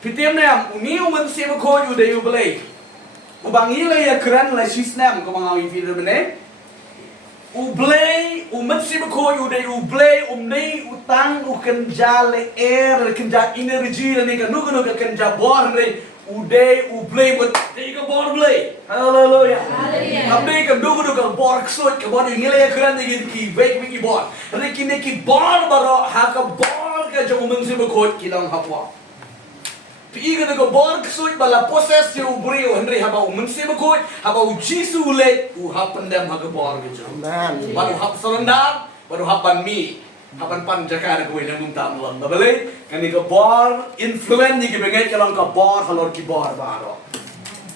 Pitiam nem, uni umen siapa kau udah ubelai. Ubangi lah ya keren lah sistem kau mengawi video mana. Ublay, umat siapa kau udah ublay, umnei utang ukenja leer, kenja energi dan ikan nukan kenja bor nih. Udah ublay buat tiga bor blay. Haleluya. Hamdei kan nukan bor ksut kebor ini lah ya keren nih ki baik bagi bor. Reki bor baru haka bor kerja umat siapa kau kilang hapwa. Piga na bor ksut bala proses si ubreo Henry haba umensi bakoi haba ujisu le uhapan dem haga bor gitu. Amen. Baru hap serendam, baru hapan mi, hapan pan jakar ko ina munta mulan. Babale kani ka bor influence ni bengai kalong ka bor halor ki bor baro.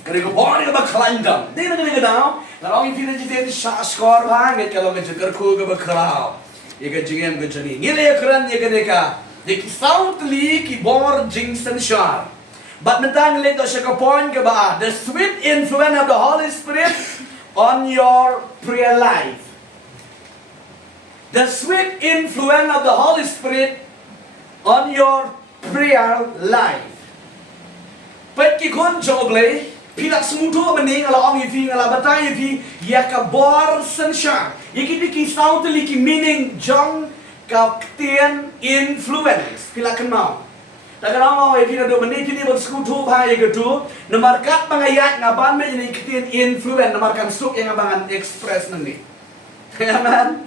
Kani ka bor ka baklandam. Di na kani ka daw. Narong ifina jite sa skor ba ngai kalong ka jakar ko ka bakrao. Iga jingem ka jani. Ngile kran ni kani ka Di kisau teli ki bor jingsen shar. But mentang le to siya kapon ka ba? The sweet influence of the Holy Spirit on your prayer life. The sweet influence of the Holy Spirit on your prayer life. Pet ki kon jogle, pilak semutu mending ala ong ifi ala batai ifi ya ka bor sen shar. Iki di kisau teli ki meaning jong Kapten influence pilakan mau. Dagang mau ifi na do menit ini bersekutu bahaya gitu. Namarkat mangayat ngaban me ini kapten influence namarkan suk yang ngabangan express nanti. Amen.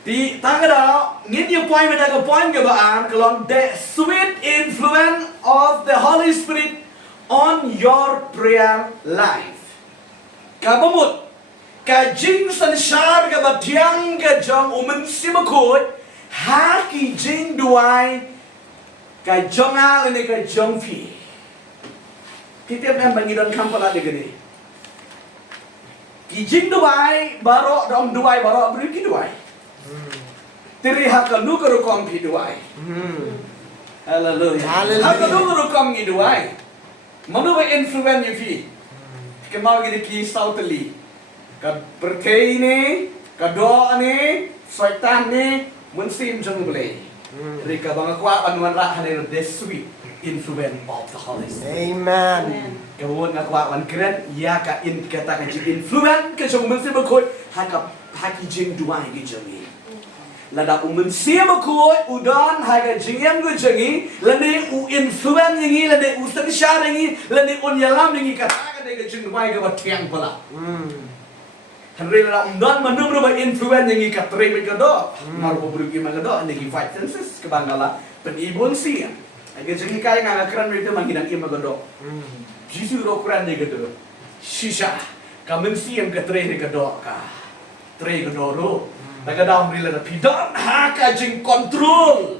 Di tangga ngin yung point me daga point ke baan kalau the sweet influence of the Holy Spirit on your prayer life. Kabamut kajing sanshar ka batiang ka jong umensi makut haki jing duai ka jong al ini ka jong fi. Kita yang bangidon kampala de gede. Ki jing duai baro dom duai baro beri ki duai. Tiri haka nu ka rukom fi duai. Hallelujah. Haka nu ka rukom ki duai. Manu ba influence fi. Kemau gede ki sauteli. Ka berkei ni, ka doa ni, syaitan ni, mensim jeng boleh. Rika bang kuat panuan rah hadir the sweet influence of the Holy Spirit. Amen. Kemudian nak kuat wan keren, ya ka in kata ka influence ke jeng mensim berkoi, haka haki jeng dua haki jengi. Lada mensim berkoi, udan haka jeng yang gue jengi, lade u influence yengi, lade u sedisar yengi, lade un yalam yengi kata ka de jeng dua haki batiang pala. Henry la undan manubro ba influence yang ikat tray megado maru pobruki magado negi fight senses kebangala penibon sia age jengi kai nga kran itu manginang i magado jisu ro kran de gado shisha kamen siam ka tray megado ka tray gado ro nagada umrila na pidon haka jing control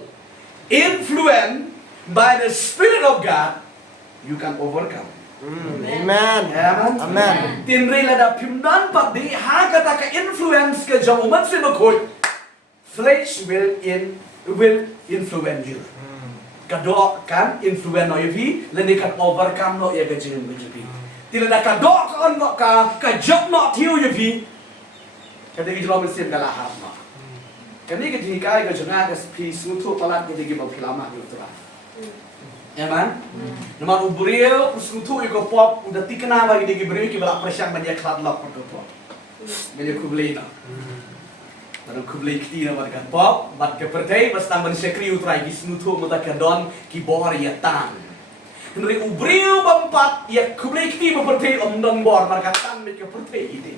influence by the Spirit of God you can overcome. Amen. Amen. Amen. Tinri lada pimdan pagdi ha kata ka influence ke jong umat si makoi. Flesh will influence you. Kado kan influence no yavi leni kan overcome no ya gajin bejupi. Tilada kado kan no ka job no tiu yavi. Kade ki jom sim kala ha ma. Kani ke di kai ka jonga ka pi sutu palat ke di ba filama gitu lah. Amen. Nama ubriel usutu iko pop udah tikna bagi digi beri ki balak presyang banyak klat lok ko pop. Banyak kublei na. Baru kublei kiti na barkan pop, bat ke pertai bas tamban sekri utrai ki sutu mata ka don ki bor ya tan. Henry ubriel bampat ya kublei kiti ba pertai omdon bor marka tan me ke pertai ite.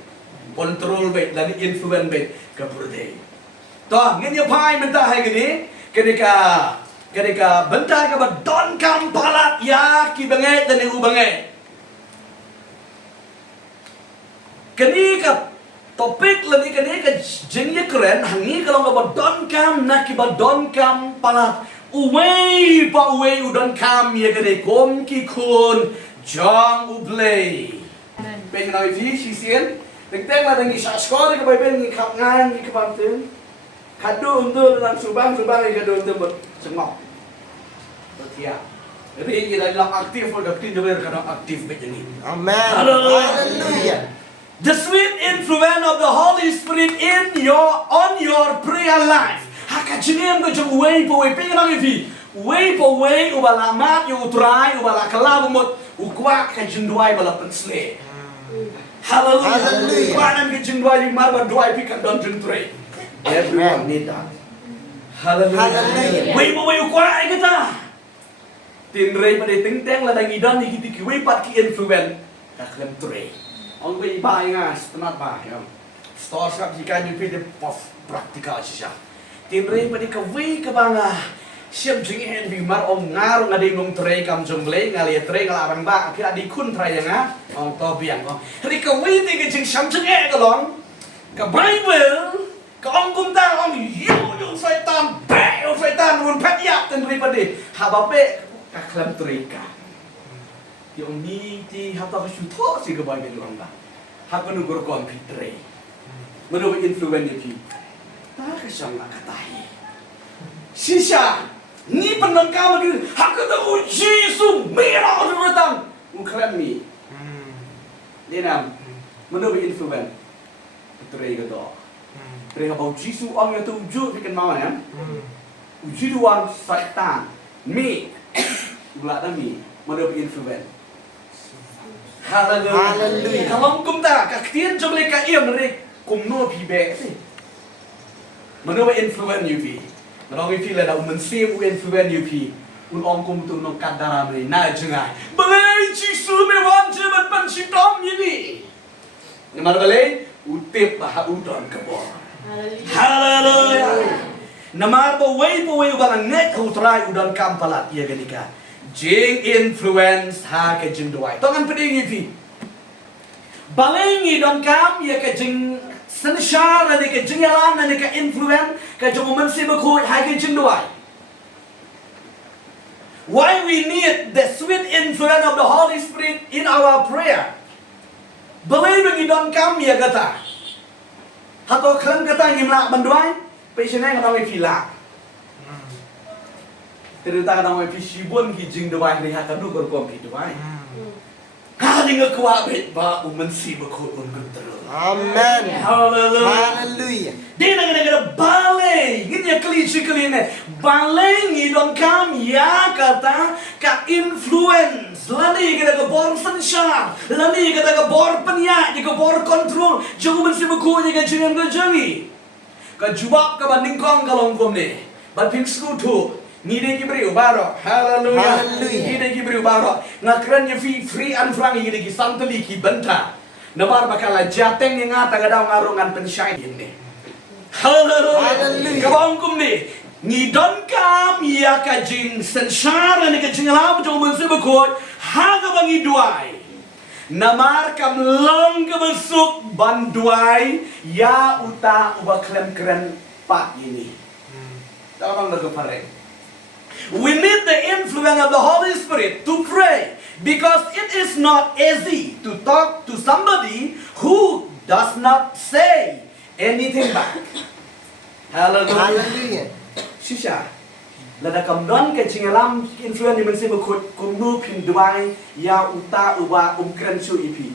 Control bet dan influence bet ke pertai. Toh ngin yo pai menta hai gini ketika bentar ke don kam palat ya ki banget dan u banget. Kenika topik lagi kenika jengnya keren hangi kalau nggak don kam nak ki don kam palat uwei pa uwei udon kam ya kene kom ki kun jang ublay. Pengen nawi fi sisien teng lah dengi skor ke bayi ngi kap ngan ngi kepantun. Kado untuk dalam subang ni kado untuk sengok. Betia. Jadi kita dalam aktif atau aktif juga kadang aktif begini. Amen. Hallelujah. The sweet influence of the Holy Spirit on your prayer life. Haka jinem ko jong way po way pengen nang ifi. way po way ubala mat yu utrai ubala kala bumot ukwa ka jindwai bala pensle. Hallelujah. Hallelujah. Kwanan ka jindwai yu mar ba dwai pi ka don jindre. Everyone need that. Hallelujah. Hallelujah. Way po way ukwa ay kita. Tinre pa de ting teng la dang idan ni kiti ki way pat ki influence ka klem tre. Ang way ba nga stanat ba yam. Store sa jika ni pi de of practical siya. Tinre pa de ka way ka ba nga siam jing hen bi mar ong ngaro nga ding nong tre kam jong le nga le tre nga arang ba kira di kun tra yang nga ong to biang ong. Ri ka way de ka jing sam jing e ka long. Ka Bible ka ong kum ta ong yo Satan ba yo Satan run pat ya tinre pa de ha ba pe kaklam trika. Yung ni ti hata kasuto si gabay beluang ba. Hapa nugur kon pitre. Mano influence ni pi. Ta kasang nakatahi. Sisha ni penangka magi hakata u Yesu mira oduratan. Ukram ni. Denam. Mano influence. Pitre gato. Mereka bau Yesu ang yang tuju bikin mau ya. Uji duang Satan. Me. Ulat kami mendapat influence. Hallelujah. Hallelujah. Kalau kumta kaktian jomle ka iam re kumno pi be si. Mendapat influence you pi. Mendapat pi la da mensim u influence you pi. Un ong kum tu no kadara me na jengai. Balai Jisu me wan je ban pan si tom ni. Ni mar balai utip ba udon ka bo. Hallelujah. Namar po way ubalang net utray udon kampalat iya ganika. Jing influence ha ke jindwai. Tongan peding ipi. Balengi don kam ya ke jing sensyar na ke jingalan na ke influence ke jong mensi bekut ha ke jindwai. Why we need the sweet influence of the Holy Spirit in our prayer. Balengi don kam ya kata. Hato klan kata ngimla bandwai. Passionnya kata we pila. Terita kata we pisibun ki jing dewai ni hakadu korkom ki dewai. Kali ngekuat bet ba umensi bekut un gentero. Amen. Hallelujah. Hallelujah. Dia nak balai. Kita klise kline. Balai ni don kam ya kata ka influence. Lani kita ke bor sensar. Lani kita ke bor penyak, ke bor kontrol. Jangan mensi bekut ni ke jangan berjangi. Ka jubab ka banding kong kalong kom ni. Bat ping skutu. Ni de gibri ubaro. Hallelujah. Hallelujah. Ni de gibri ubaro. Ngakran ye free and frank ye gi santali ki benta. Nabar bakala jateng yang ngata gadaw ngarungan pensyai ini. Hallelujah. Kabang kum ni. Ni don kam ya ka jing sensara ni ka jing lam jong mun se bekot. Ha ka bangi duai. Namar kam long ke besuk banduai ya uta uba klem keren pak ini. Tolong berkepareng. We need the influence of the Holy Spirit to pray because it is not easy to talk to somebody who does not say anything back. Hallelujah. Hallelujah. Shisha. Lada kam don ke cingalam influence ni mensi bekut kumnu pin duai ya uta uba keren su ipi.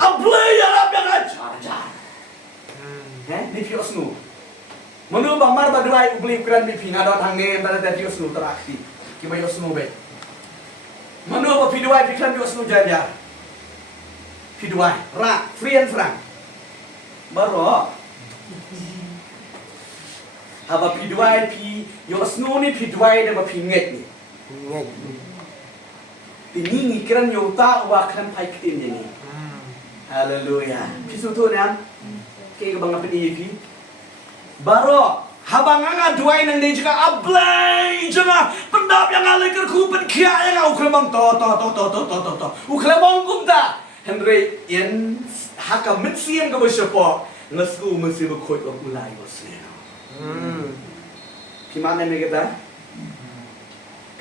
Ablay ya rab yang ajar. Ni pios nu. Menu bamar baduai ubli ukuran bipi ngadon hangen pada tadi osnu terakti. Kiba osnu be. Menu apa piduai pikiran osnu jaja. Piduai, ra, free and frank. Baro. Haba piduai pi osnu ni piduai de ba pinget ni. Tingi kiran yota wa kan pai kitin ni. Hallelujah. Pisutu nian. Ke bang apa ni pi? Baro habang nga duai nang di juga ablay juga pendap yang alai kerkupen kia yang au kremang to uklemong kumta Henry in haka mitsi yang kabusyapo ngasku mesti bekot wa ulai bosnya. Gimana ni kita?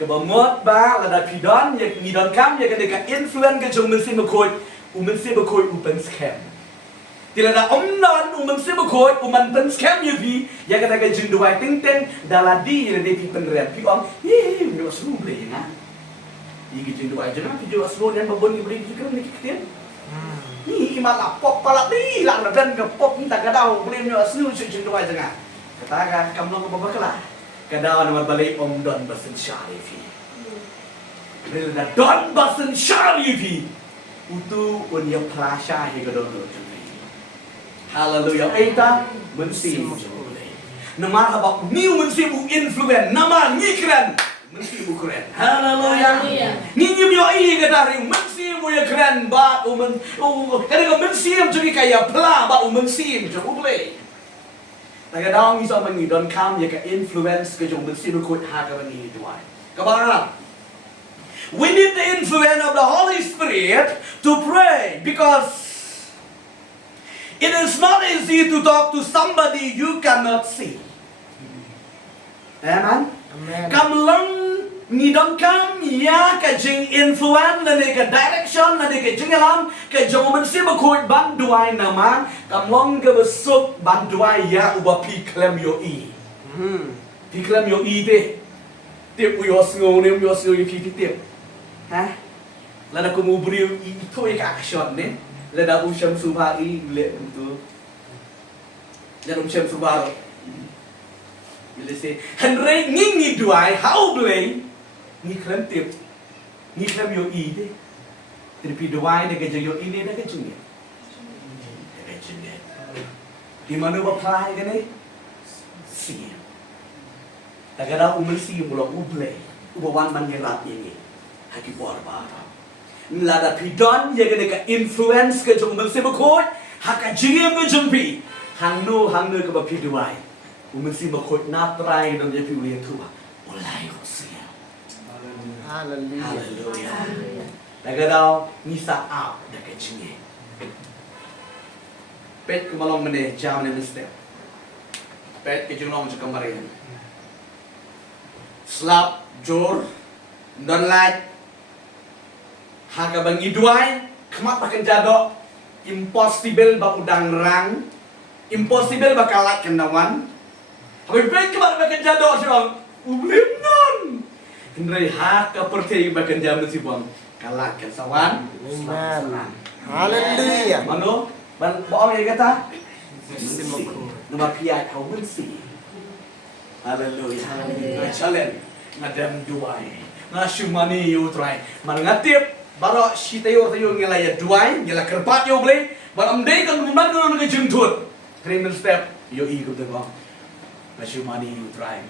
Kebamot ba lada pidon ya ngidon kam ya kadeka influence ke jong mesti bekot upen scam. Tidak ada omnon umang sebekot uman pen scam yupi ya kata ke jinduai ting daladi ya de pi penrean pi om no sru ble na igi jinduai jena pi jo sru yang babon ni ble jikran ni kiten ni malah pop pala di lang dan ke pop minta gadau ble no sru jinduai jena kata ka kamno ke babakala Kada nama balik om don basen syarifi. Rela don basen syarifi. Utu unya plasha he gadon do jumpi. Hallelujah. Eta mensim. Nama apa new mensim influence. Nama ngikran mensim keren. Hallelujah. Nginyum yo i gadari mensim yo keren ba umen. Kada mensim jadi kaya pla ba mensim jadi boleh. Kadang bisa mengidon kam ya ke influence ke jom bersih berkut hak ini tuai. Kabar? We need the influence of the Holy Spirit to pray because it is not easy to talk to somebody you cannot see. Amen. Amen. Kamlang ngidon kam ya ke jing influence na ke direction na ke jing alam ke jom bersih berkut banduai nama kamlang ke besuk banduai ya ubah piklem yo i. Piklem yo i deh. Tiap yo sengau ni yo sengau pi tiap. Hah? Lada aku mau beri itu ya action ni. Lada usyam subari le itu. Lada usyam subari. Bila se Henry ngingi duai how blay ni klem tiap. Ni klem yo i deh. Tapi duai ni kerja yo i ni dah kerja ni. Kerja ni. Di mana berpelai kan ni? Siam. Tagara umersi mulak ublay. Ubawan manyerat ini. Haki borba. Lada pidon ya gede ka influence ke jom umersi berkot. Haka jingem ke jumpi. Hangno ke bapiduai. Umersi berkot natrai dan dia pilih tua. Ulai hosia. Hallelujah. Hallelujah. Tagara nisa out dekat jingem. Pet kemalong meneh jam ni mesti. Pet ke jumlah macam kemarin. Slap jor dan light. Haga bangi duai kemat pakai jadok impossible ba udang rang impossible ba kalat kendawan habis pet kemat pakai jadok siang ublim non Henry haka percaya bakan jam si bang kalat kan sawan. Amen. Hallelujah. Mano ban boong ya kata Mensim berkut. nama piat kau mensi. Hallelujah. Challenge ngadam duai. Ngasumani yu try. Mangatip baru si tayo ngelaya duai, ngela kerpat yo boleh. Baru amdai kan buman kan nak jentut. Training step yo ikut debang. Ngasumani yu try.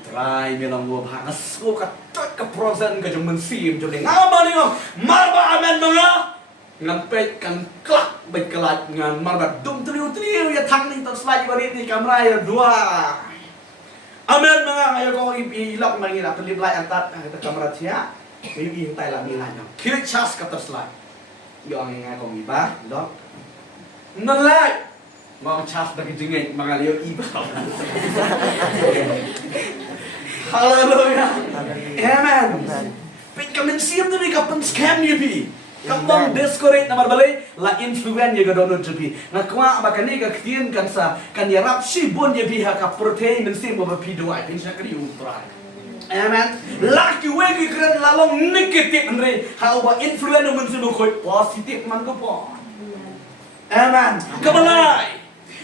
Melang gua hangas gua katot ke prosen ke jom mensim jom ngama ni ngam. Marba amen mga. Ngampet kan klak berkelat ngan marba dum triu ya thang ni tak slide bari ni kamera ya dua. Amen mga ayo ko ilok mangila tulip lai antat ang kamera tia. May hintay lang nila niyo. Kilit chas ka slide. Yo ang nga kong iba, lok. Nalay. Mga chas na kijingay mga liyo iba. Hallelujah. Amen. Pit kami siyam na rin kapang scam niyo bi. Kapang descorate na marbalay, la influence niya gadono jubi. Ngakwa makani ka ktiyan kan sa kanyarap si bon niya biha ka protein ng sim mapiduay. Pinsya ka rin utray. Amen. Laki wegi keren lalong negatif andre. How ba influence ng mensin ko positif man ko po. Amen. Kamalay.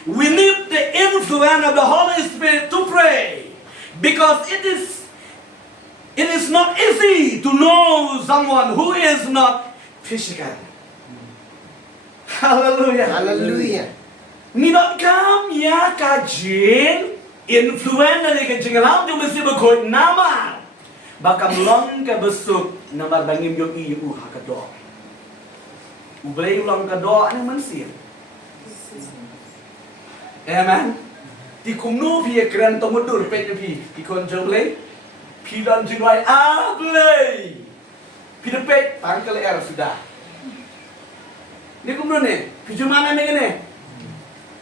We need the influence of the Holy Spirit to pray because it is not easy to know someone who is not physical. Hallelujah. Hallelujah. Ninot kam ya kajin influence dari kajing alam tu mesti berkot nama. Bakam long ke besuk nama bangim yo iu hakado. Ublay long kado ani mansir. Amen. Di kumno pi ekran tomudur pet pi ikon joblay. Pi dan jinwai ablay. Pi depet tangkel er sudah. Ni kumno ne, pi jumana ne ne.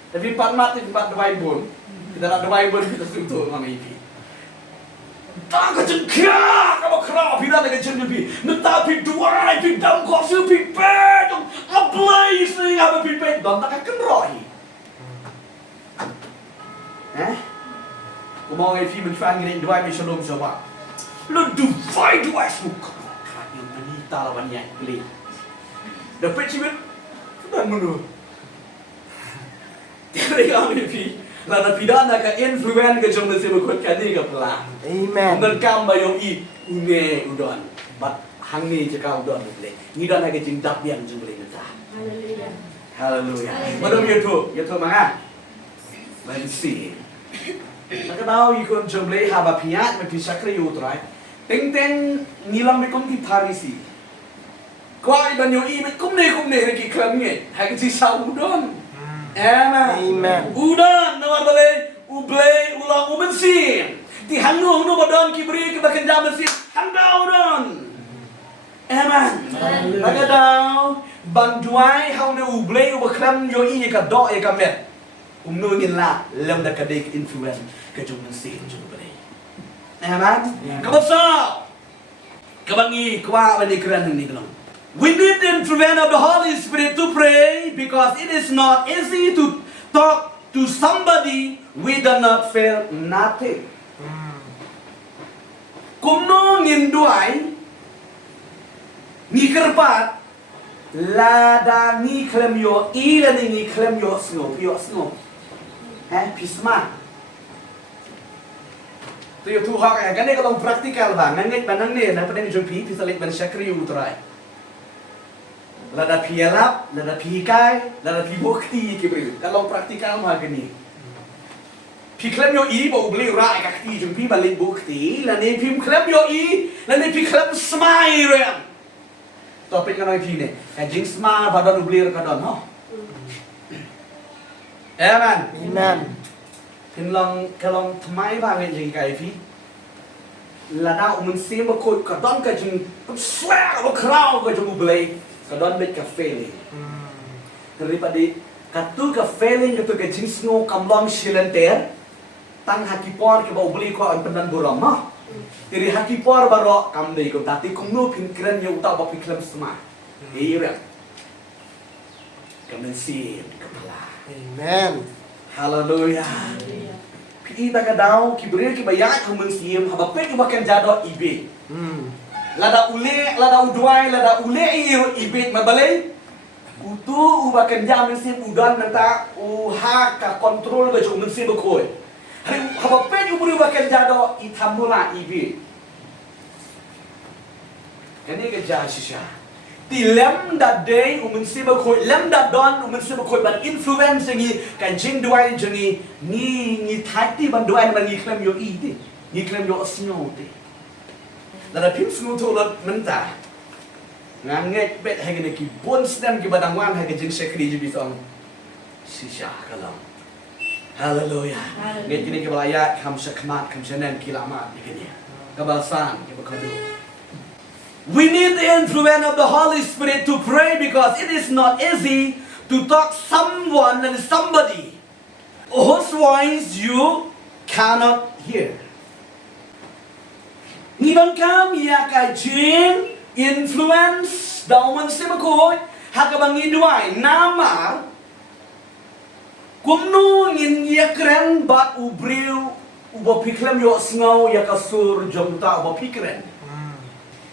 Tapi empat mati empat Bible. Kita nak Bible kita sentuh mana ini. Tak kecengkak kamu kerap tidak ada kecengkak. Tetapi dua pi dam kau pi pet, ablay sih apa pi pet dan tak kenroi. Kau mau ngai film fan ini dua pi shalom coba. Lu dua semua. Yang menita lawan yang beli. Dapat cibet dan menurut. Tiada yang lebih Lada pidana ka influence ka jong nasi bukut kani ka pelang. Amen. Dan kam bayo i une udon. Bat hang ni jeka udon le. Ni dan ka jing dap yang jong le nata. Hallelujah. Hallelujah. Madam YouTube mga. Let's see. Nakadaw ikon jong le haba piat me pisakre utrai. Teng nilang me kon ti Parisi. Kwa iban yo i me kumne ki klam nge. Ha ka si sa udon. Amen. Udon nawar bale ublay ulang umensin. Ti hanu badon kibri ke bakan jaman si handa udon. Amen. Nakadaw banduai hau ne ublay ubaklam yo i ka do e ka met. Nu ngin la lam da ka dek influence ka jung mensin jung bale. Amen. Kabasa. Kabangi kwa bani kran ni kelong. We need the influence of the Holy Spirit to pray because it is not easy to talk to somebody we do not feel nothing. Kumno nginduai ni kerpat lada ni klem yo ila ni klem yo snow. Pisma. Tu yo tu hak ya kan ni kalau praktikal bang nangit banang ni na pada ni jumpi pisalik ban syakri utrai. Lada pialap, lada pikai, lada pibukti kibri. Kalau praktikal mah gini. Piklem yo i bau beli rai kakti jumpi balik bukti. Lani pim klem yo i, lani piklem smai rem. Topik kan pi ni. Jing sma badan beli kadon ho. Amen. Amen. Pinlong kalong tmai ba ngai jing kai pi. Lada umun sim ba koi kadon ka jing swag ba krau ka jung beli. Kadon bet ka failing. Daripada katu ka failing katu ka jinsngo kamlong silenter tang hakipor ke bau beli ko an pendan boram mah. Dari hakipor baro kam dei ko tati kumno pinkran yo ta ba piklam sma. Ira. Kamensi kepala. Amen. Hallelujah. Pi ta ka daw kibrir ki bayat kamensi haba pe ki bakan jado ibe. Lada udwai, lada ule ibit mabalay. Utu ubakan jam mensim udan nanta uha ka kontrol ga jung mensim bakoy. Hari haba pe uburi ubakan jado itamula ibit. Kani ga ja shisha. Ti lem da day umensim bakoy, lem da don umensim bakoy ban influence ngi kan jing dwai jengi ni thati ban dwai ban ni klem yo i ti. Ni klem yo asnyo ti. Lada pim snu tu lot menta. Nganget bet hagi ki bon stem ki badang wan hagi jing sekri ji bisong. Sisha kalam. Hallelujah. Nget kini ki balaya kam sakmat kam senen ki lama begini. Kabasan ki bakadu. We need the influence of the Holy Spirit to pray because it is not easy to talk someone and somebody whose voice you cannot hear. Ngiban kam ya ka jin influence dauman simakoy hakabang iduay nama kumno ngin yakren bat ubriu ubo piklem yo sngaw yakasur jomta ubo pikren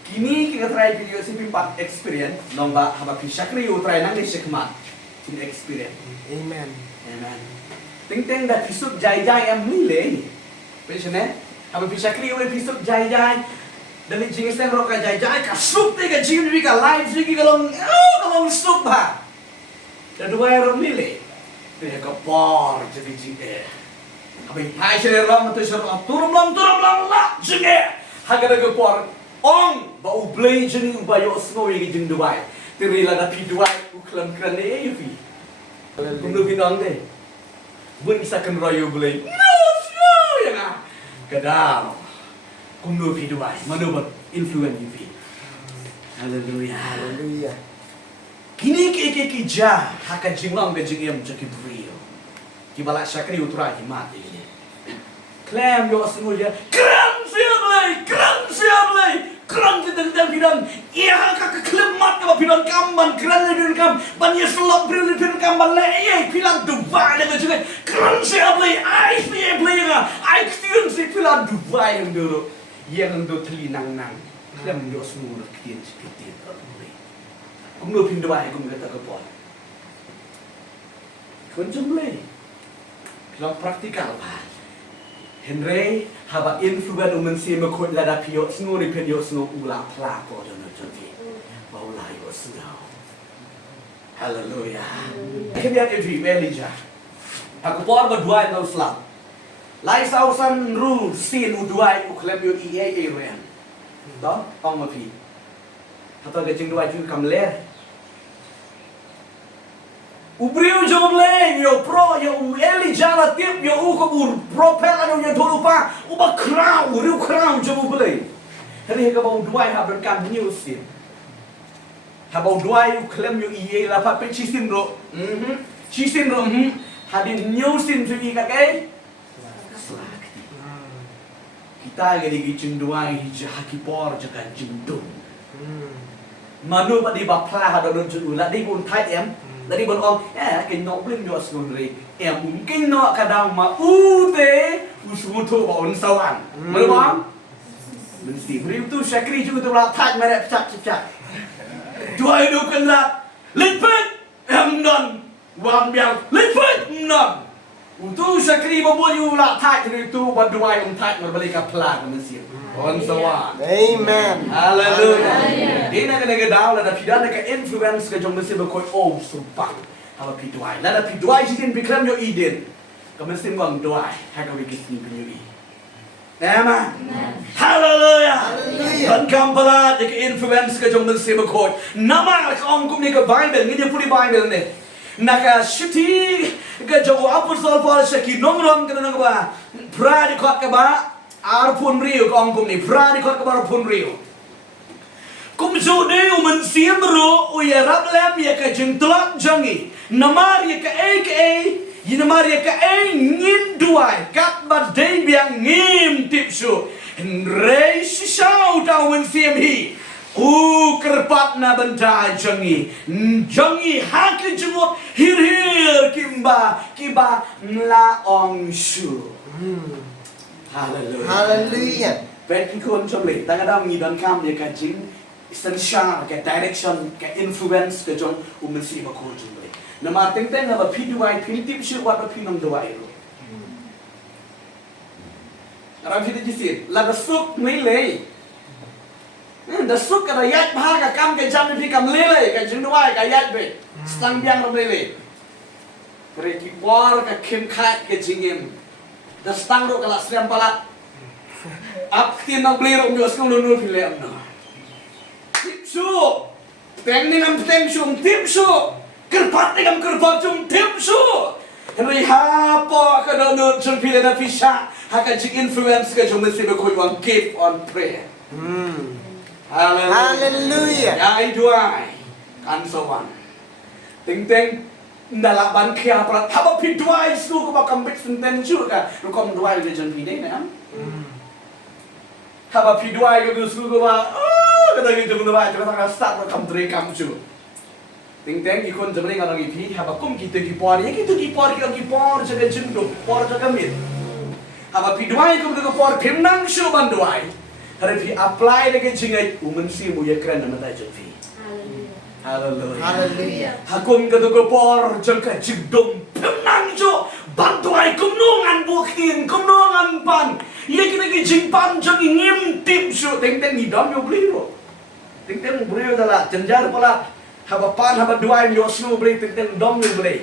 kini kita try video si pimpat experience nomba haba pisakri u try nang sekmat in experience. Amen. Amen. Ting da pisuk jai am nile pensione haba pisakri u pisuk jai dan jing sen roka jai ka sup te ka jing wi ka live sigi kalong sup ba da dua ro nile te ka por jadi jing haba pai sere ro to sero turum lang la jing haga da por ong ba u blay jini u ba yo snow yi jing dubai tiri la da pi dubai u klan kran e yufi kundu pinong de bun isa kan royo blay no ya na kadang kundu pi dubai manu ba influence yufi hallelujah Hallelujah. kini ki ja haka jinglang ga jingem jaki brio ki bala sakri utra ki mati ni klem yo snow ya kran siablay kran kita bidan iya ka klemat ka bidan kamban kran bidan kam ban yeslok bidan kamban le iya bilang Dubai dengan juga kran siablay ai siablay nga ai ktion si bilang Dubai yang dulu yang do telinang nang klem yo snow ktin cũng được phim Dubai cũng người ta có bỏ con chung lên Kalau praktikal pak. Henry haba influence umensi mekut lada piyok sengu ni piyok sengu ulah pelako dan jadi bau lai sengu. Haleluya. Kemudian Elijah. Aku por berdua itu selam. Lai sausan ru sin udua uklem yo ren. Toh, ong mapi. Atau gajing dua itu kamler. Ubriu jom leng yo pro yo Elijah la tip yo ukabur propel anu yo tolupa uba crown riu crown jom uleng. Hari ka bau dua ha berkan news sin. Ha bau dua uklem yo la pa pe chisin ro. Chisin ro hadin news sin tu ika kai. Kita gadi gicing dua haki por jaga jindung. Manu pa di bapla ha don jula di bun thai em. Dari bon ong kinh no blim yo sundri em kinh no kadang ma ute usuto ba on sawan. Manu bang? Mình si riu tu sakri ju tu la thai ma rep chak chak. Dua du kan lat. Lipet em non. Wang biang lipet non. Untuk sakri ba bo yu la thai riu tu ba dua on thai ma balik ka pla mình si. On sawan. Amen. Hallelujah. Dina ka nagadaw na pidana ka influence ka jong mesti berkoi oh sumpang. Haba pidwai. Lada pidwai sitin bikram yo idin. Ka mesti wang dwai. Haka wikis ni penyuri. Amen. Hallelujah. Hallelujah. Dan kampalat ka influence ka jong mesti berkoi. Nama ka ongkum ni ka Bible. Ni dia puri Bible ni. Naka shiti ka jong apostol Paul syaki nomrom ka na ba. Pra di kot ka ba. Arpun riu kong kum ni prani kot kabar pun riu. Kum jode umen siam ro uya rablem ya ka jengtlak jangi. Namar ya ka yi namar ya ka ngin duai kat badai biang ngim tipsu. Rei sisau ta umen siam hi. Kerpat na bentai jangi. Jangi haki jemut hir kiba mla ong shu. Hallelujah. Hallelujah. เป็นคนชมเลยแต่ก็ต้องมีดอนข้ามในการจิ้งสัญชาติกับ direction กับ influence กับจงอุมสีมาคนชมเลยนมาเต็งๆนะว่าพี่ดูไว้พี่ทิพย์ชื่อว่าพี่น้องดูไว้รู้เราพี่ได้ยินสิแล้วก็สุกไม่เลยแต่สุกกับยัดผ้ากับกำกับจำในพี่กำเลยกับจึงดูไว้กับยัดไปสตังเบียงเราไม่เลยเรื่องที่บอลกับเข้มขัดกับจริงเองdan stang ro kala sriam palat ap tin nang beli ro mios kong nunu pilem no tipsu teng ni ngam teng sum tipsu kerpat ni ngam kerpat sum tipsu henry ha po ka nunu chun pile na fisha ha ka jing influence ka jum mesti be koi wang keep on prayer Hallelujah. Ya iduai kan sowan ting Ndala ban kia prat haba pidwai su ko bakam bit senten chu ka rukom dwai le jan pide na haba pidwai ko su ko ba ka da gi jung dwai ka ta start ko kam tre kam chu ting teng ikon jamre ngarang ipi haba kum ki te ki por ye ki tu ki por jaga jin do por jaga mit haba pidwai ko ko por phimnang shu ban dwai hare pi apply le ke jingai umen si mu ye kran na da jan pi Hallelujah. Hallelujah. Hakun ka dugo por jangka jigdom penang jo bantuai kumnongan buktin kumnongan pan ye kita ki jingpan jang ngim tim su teng ni dam yo bliro teng bliro dala janjar pala haba pan haba duai yo snu bli teng dom yo bli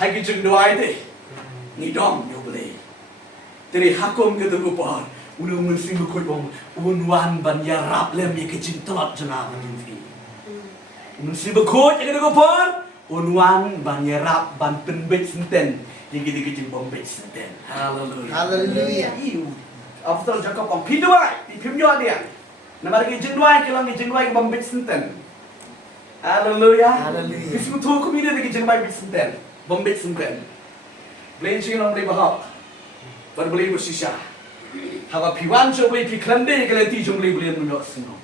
hai ki jing duai te ni dom yo bli teri hakun ka dugo por ulu mesti koi bong unwan ban ya rap lem ye kecing telot jena ban fi mesti bekot ye ko pon unwan ban ya rap ban penbet senten ye kecing bom bet senten hallelujah Hallelujah. iu after jakob bom pidwai di phim yo dia namar kecing duai kelang kecing duai bom bet senten hallelujah Hallelujah. Isu tu ko mi de kecing bai bet senten bom bet senten Plain sing nom beli bahak berbeli bersisa haba piwan coba pi klande kala ti jong le blen no sino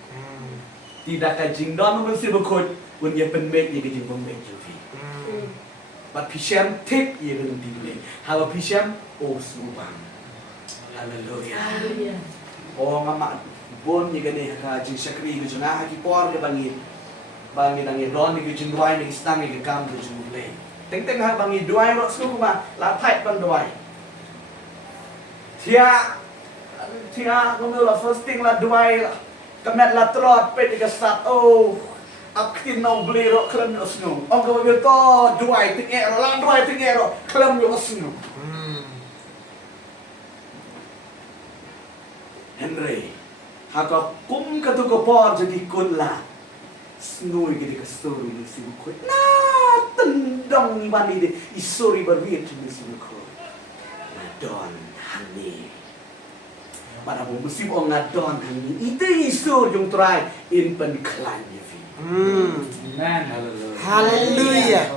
tidak ka jingdon mun si bekot un ye pen mek ye jing bom mek jofi but pi sham tek ye ren ti blen haba pi sham o subang hallelujah o ngama bon ye gane ka jing sakri ge jona ha ki por ge bangin ang ye don ge jing wai ni stang ge kam ge jing le teng ha bangi duai ro sku ma la thai ban duai Tia ngomel la first thing la duai la kamet la trot pe di sat akin nau beli ro klem yo snu ong ko bi to duai ting ro la duai ting ro klem yo snu Henry haka kum ka tu ko por jadi kun la snui gidi ka story ni si ko na tendang ni bani de isori berwit ni si ko don hani pada musim orang ngadon hani itu isu jung try in pen klan ni fi amen Hallelujah.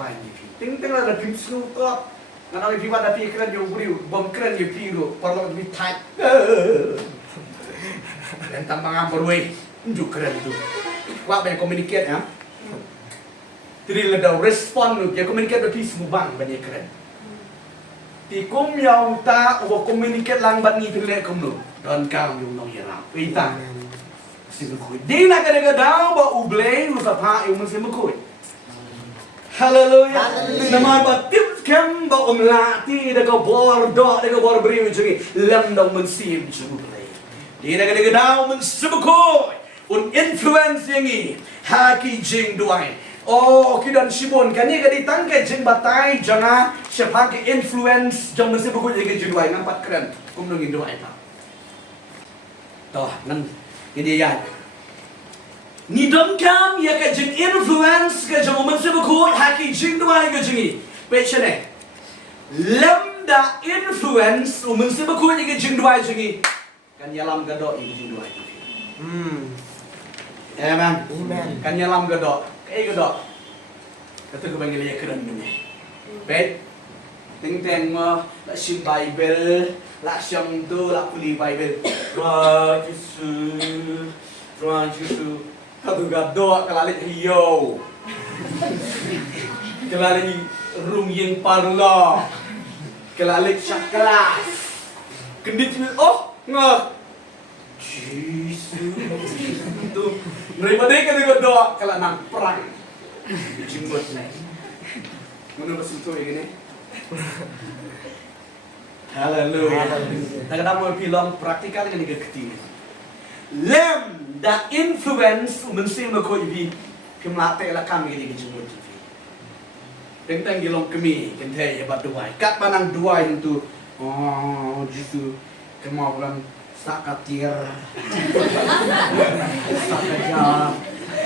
ting ting la pim snu ko ngana mi pi wada pi kran yo buriu bom kran yo pi ro parlo mi thai dan tambang amborwe njuk kran tu wa ben communicate ya Jadi leda respon lu ya communicate bagi semua bang bani keren ti kum yang ta wa communicate lang bani pile kum lu don kam yung nong yara ita sibu ku di na ka daw ba uble lu sa pa yung mun sibu ku Hallelujah nama ba tip kem ba umla ti da ka bor do da ka bor bri ju lam dong mun sim ju di na ka daw mun sibu ku un influence yang haki jing duai kidan Shimon kani kadi tangkai jing batai jangan siapa ke influence jangan mesti buku jadi jing duai nampak keren kum nungin duai pak toh nan ini ya ni dom kam ya ke jing influence ke jangan mesti buku haki jing duai ke jingi pecene lemda influence mesti buku jadi jing duai jingi kan yalam gado ini jing duai Amen. Kan nyalam gadok. Kayak gadok. Kata ko bang ilaya keren ni. Bet. Ting mo la sim Bible, la siam tu la puli Bible. Rajisu. Kata gadok kalalit hiyo. Kalalit room yang parlo. Kalalit kelas. Kendit ngak. Jesus. Tu daripada kita berdoa kalau nak perang jemput naik. Mana bersentuh ini? Haleluya. Kadang-kadang mau film praktikal ini ketik. Lem da influence mesti makoi bi kemlate la kami ini jemput. Tentang gilong kami kente ya berdoa. Kat panang doa itu jitu kemauan sakatir sakajam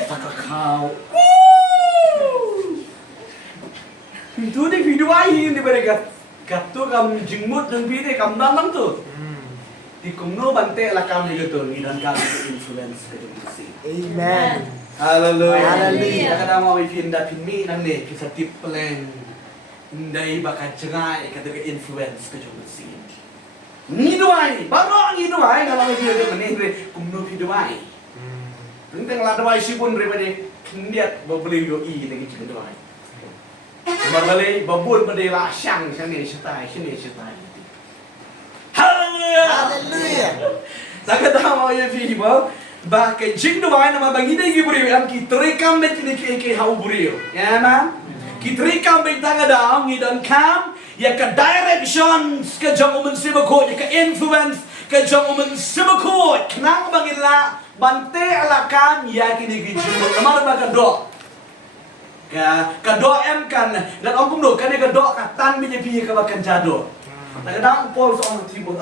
sakakau itu di video ini di mereka katu kam jengmut dan video kam dalam tu di kumno bante lah kami gitu ni dan kami influence ke demokrasi Amen. haleluya Haleluya. Kadang mau pindah pinmi nang ni kisah tip plan ndai bakal cengai kata ke influence ke demokrasi ni doai, baru ni doai kalau dia dia ni kumno pi doai. Tentang la doai sibun daripada kendiat beli yo lagi juga doai. Balik babun pada la syang sini setai. Haleluya. Haleluya. Tak tahu mau ya pi ba ke jing doai nama bagi dia beri am ki terekam bet ni ke hau beri. Ya na. Ki terekam bet tanga daam ni dan kam ya ke direction ke jang umen sibako ya ke influence ke jang umen sibako kenang bangila bante alakan ya kini gijumo namar ba ka do ka do em kan dan om do kan ka do ka tan bi pi ka ba kan jado kadang pol so on tibo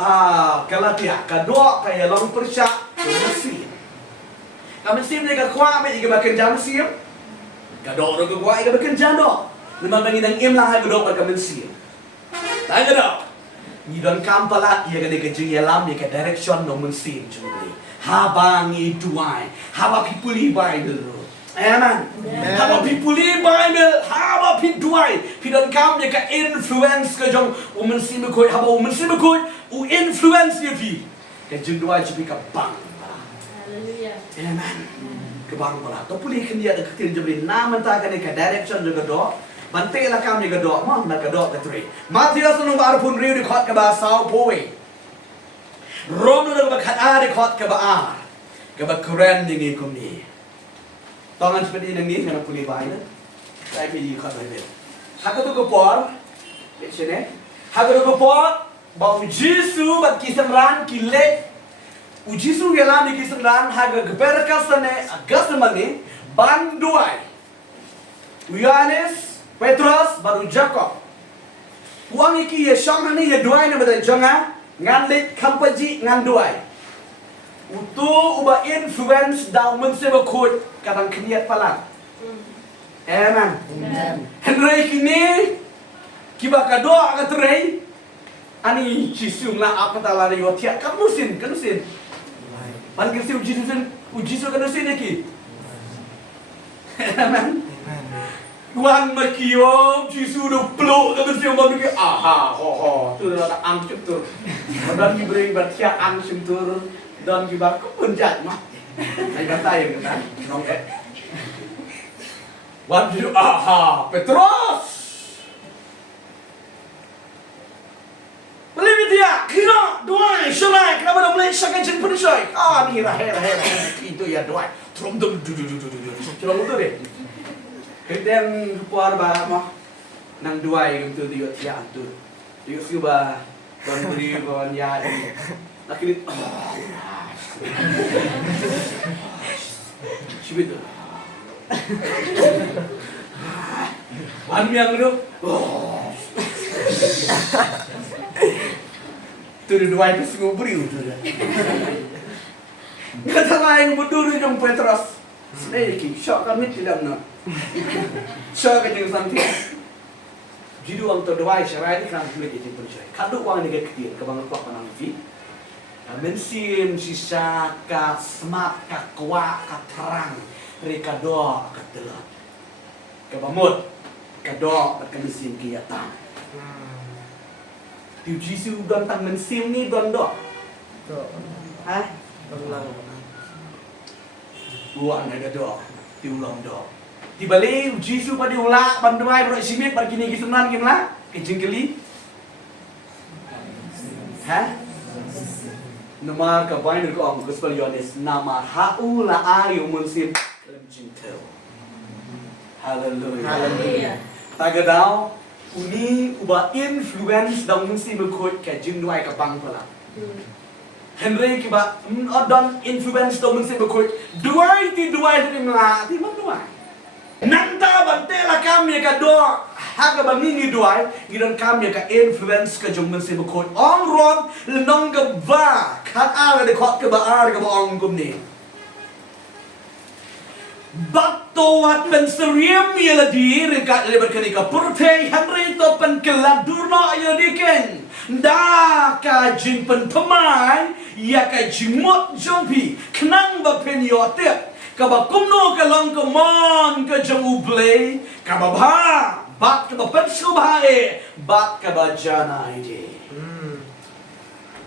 Galatia ka do ka ya long persya mesti kami sim ni ka kwa ba ka ba kan jam sim ka do ro ka kwa ka ba kan jado namar bangidang im lang ha ka do ka mesti Tanya dah. Ni don kampalat ia kena kejeng ialam ia ke direction no mensin juli. Habangi duai. Haba pipuli Bible. Amen. Haba pipuli Bible. Haba pi duai. Pi don kam ia ke influence ke jong mensin bekoi. Haba mensin bekoi. U influence ia pi. Kejeng duai cipi ke bang. Haleluya. Amen. Ke bang pula. Tu pulih kendia ada ketir jebri. Nama tak kena ke direction juga do. Bante lah kami gadok, mah nak gadok ketri. Matius nung barpun riu di khot ke basau poe. Rom nung bakat di khot ke baar. Ke bakren dingi kumni. Tangan seperti ini kena pulih baik. Saya pilih khot baik. Haka tu kepor. Di sini. Haka tu kepor. Bau Jisu bat kisran kilek. Ujisu gelam di kisran haga geberkasane agasamani banduai. Yohanes, Petrus, baru Jacob. Uang iki ye syang ni ye duai na badan jonga ngan lit kampaji ngan duai. Utu uba influence daw mun se bakut kadang keniat palang. Amen. Henry kini kiba kadoa katrei ani Jisu la apa talari yo tiak kamusin kanusin. Pan kirsi ujisu kanusin iki. Amen. Tuhan makiyo Jisu do peluk kanusin baru ke aha ho ho tu dah ang tu. Dan diberi batia ang tur dan kiba ku penjat mah. Ai kata yang kan nong Wajib aha Petrus. Beli dia kira dua syarai kenapa dah mulai syakai jen penisai. Ah ni rahai itu ya dua. Trom dum du. Coba mutu deh. Kemudian puar ba mah nang dua yang tu dia tiak tu. Dia suba dan beri kawan ya. Akhirnya Cibit tu. Yang tu. Tu dua itu semua beri tu. Kata lain berduri jom Petrus. Sedikit syok kami tidak nak. Syok kejeng sampai. Jadi orang tu dua syarat kan boleh jadi percaya. Kalau orang ni kecil, kebangan kuat panang fi. Mensim sisa ka smart ka kuat ka terang. Mereka doa ka telat. Kebamut ka doa ka mensim kiatan. Tiu Jisu gantang mensim ni don doa. Hah? Buat ada doa. Tiu ulang doa. Di balik Jisu pada ulang banduai berok simit berkini kisunan gimana? Kejengkeli. Hah? Nama kabain ko ang Gospel Yohanes nama haula ayu munsim dalam cinta. Haleluya. Tagadau uni uba influence dalam munsim berkut ke jingduai kapang pula. Henry kiba odon influence dalam munsim berkut duai ti mela ti duai. Nanta bantela kami ka do haga bamini duai gidan kami ka influence ka jong munsim berkut ong ron lenong ka ba kat ara de kot ka ba ara ka ba ong gumni. Bakto wat penseriam yela di rekat lebar kanika purte Henry to pen keladurno ayo diken da ka jing pen pemai ya ka jimot jompi kenang ba pen yote ka ba kumno ka long ka mon ka jong uble ka ba ba bat ka ba pen subae bat ka ba jana ide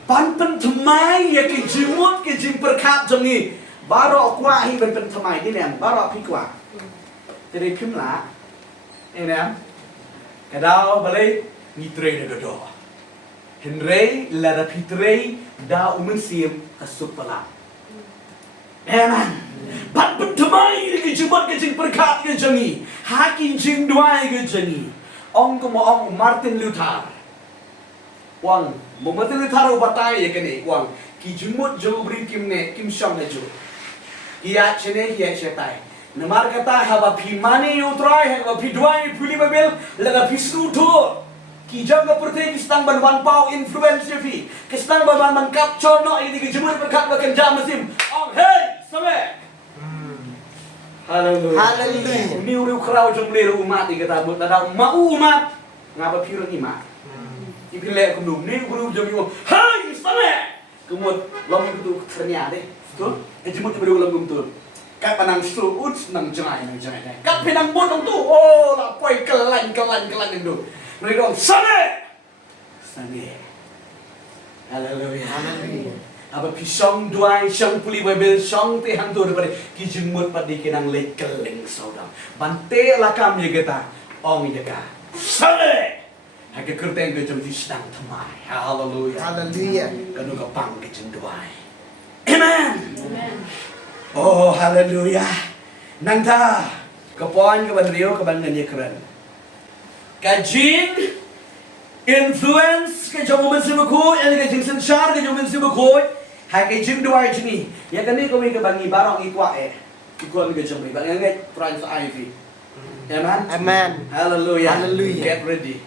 pan pen temai ya ka jimot ka jing perkat jong ni Barok kuah hi ben temai ni nem barok pi kuah. Jadi pimla. Ini kadau balai nitre ne gado. Henry lara pitre da umensim kasupala. Amen. Bat ben temai ni kejumat kejing perkat ke jangi. Haki jing duai ke jangi. Ong ko mo ong Martin Luther. Wang Martin Luther ubatai ya kene wang ki jumut jo beri kimne kim sham ne jo. Ia cene ia cetai. Namar kata haba pi mani utrai haba pi duai puli babel laga pi sruto. Ki jaga perte ki stang ban wan pau influence fi. Ki stang ban man capture no ini ki jemur berkat bakan jam musim. Ong hey sampai. Haleluya. Ni uru krau jom leru umat di kata but ada mau umat ngapa pi ron imat. Ipile kumdum ni uru jom yo. Hey sampai. Kemudian lom itu ternyata deh. Betul? Jemut berulang betul. Kat panang suut nang jai. Kat pinang botong tu. Oh, lapoi kelan itu. Mereka sana. Haleluya. Apa pisang duai syang puli bebel syang te hantu daripada kijemut padi kenang lek keleng saudara. Bante lakam ya kita. Ong jaga. Sana. Hake kerteng ke jam di sedang temai. Haleluya. Kanu kapang ke duai. Amen. Oh, haleluya. Nangta. Kepoan ke bandrio ke bangan ye keren. Kajing influence ke jong men sibu khoi ele kajing sensar ke jong men sibu khoi hai kajing dua jini ya kan ni ko mi ke bangi barang ikwa ikwa mi ke jong mi bang ngai Prince Ivy. Amen. Amen. Hallelujah. Hallelujah. Get ready.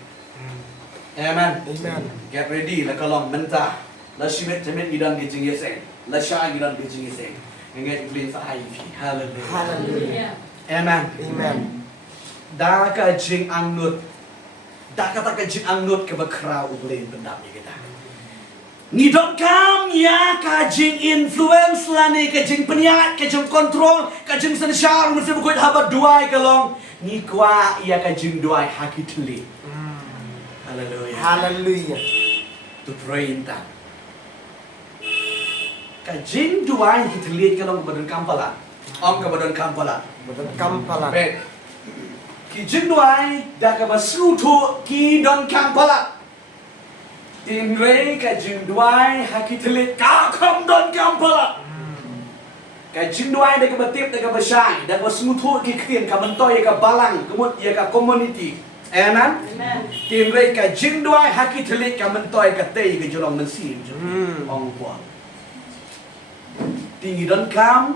Amen. Amen. Get ready la kalong menta la shimet temen gidan kajing yeseng la sha gidan kajing yeseng ngai Prince Ivy. Hallelujah. Hallelujah. Amen. Amen. Da kajing angnut da kata kajing angnut ke bakrau ublen bendam kita. Ni don kam ya kajing influence lah ni kajing peniat kajing kontrol kajing sensar mesti bukan habat duai kalong ni kwa ya kajing duai hakitli. Hallelujah. Hallelujah. Tu perintah. Kajing duai hitli kalong badan kampala. Om ke badan kampala. Betul kampala. Baik. Kajing duai dah ke basutu ki don kampala. Tingrai kajing duai hakitli kakom don kampala. Kajing duai dah ke batip dah ke besai dah ke basutu ki krian ke mentoy ke balang kemut ya ke community. Amen. Tingrai kajing duai hakitli ke mentoy ke tei ke jurang mensim. Ong kuat. Tinggi don kam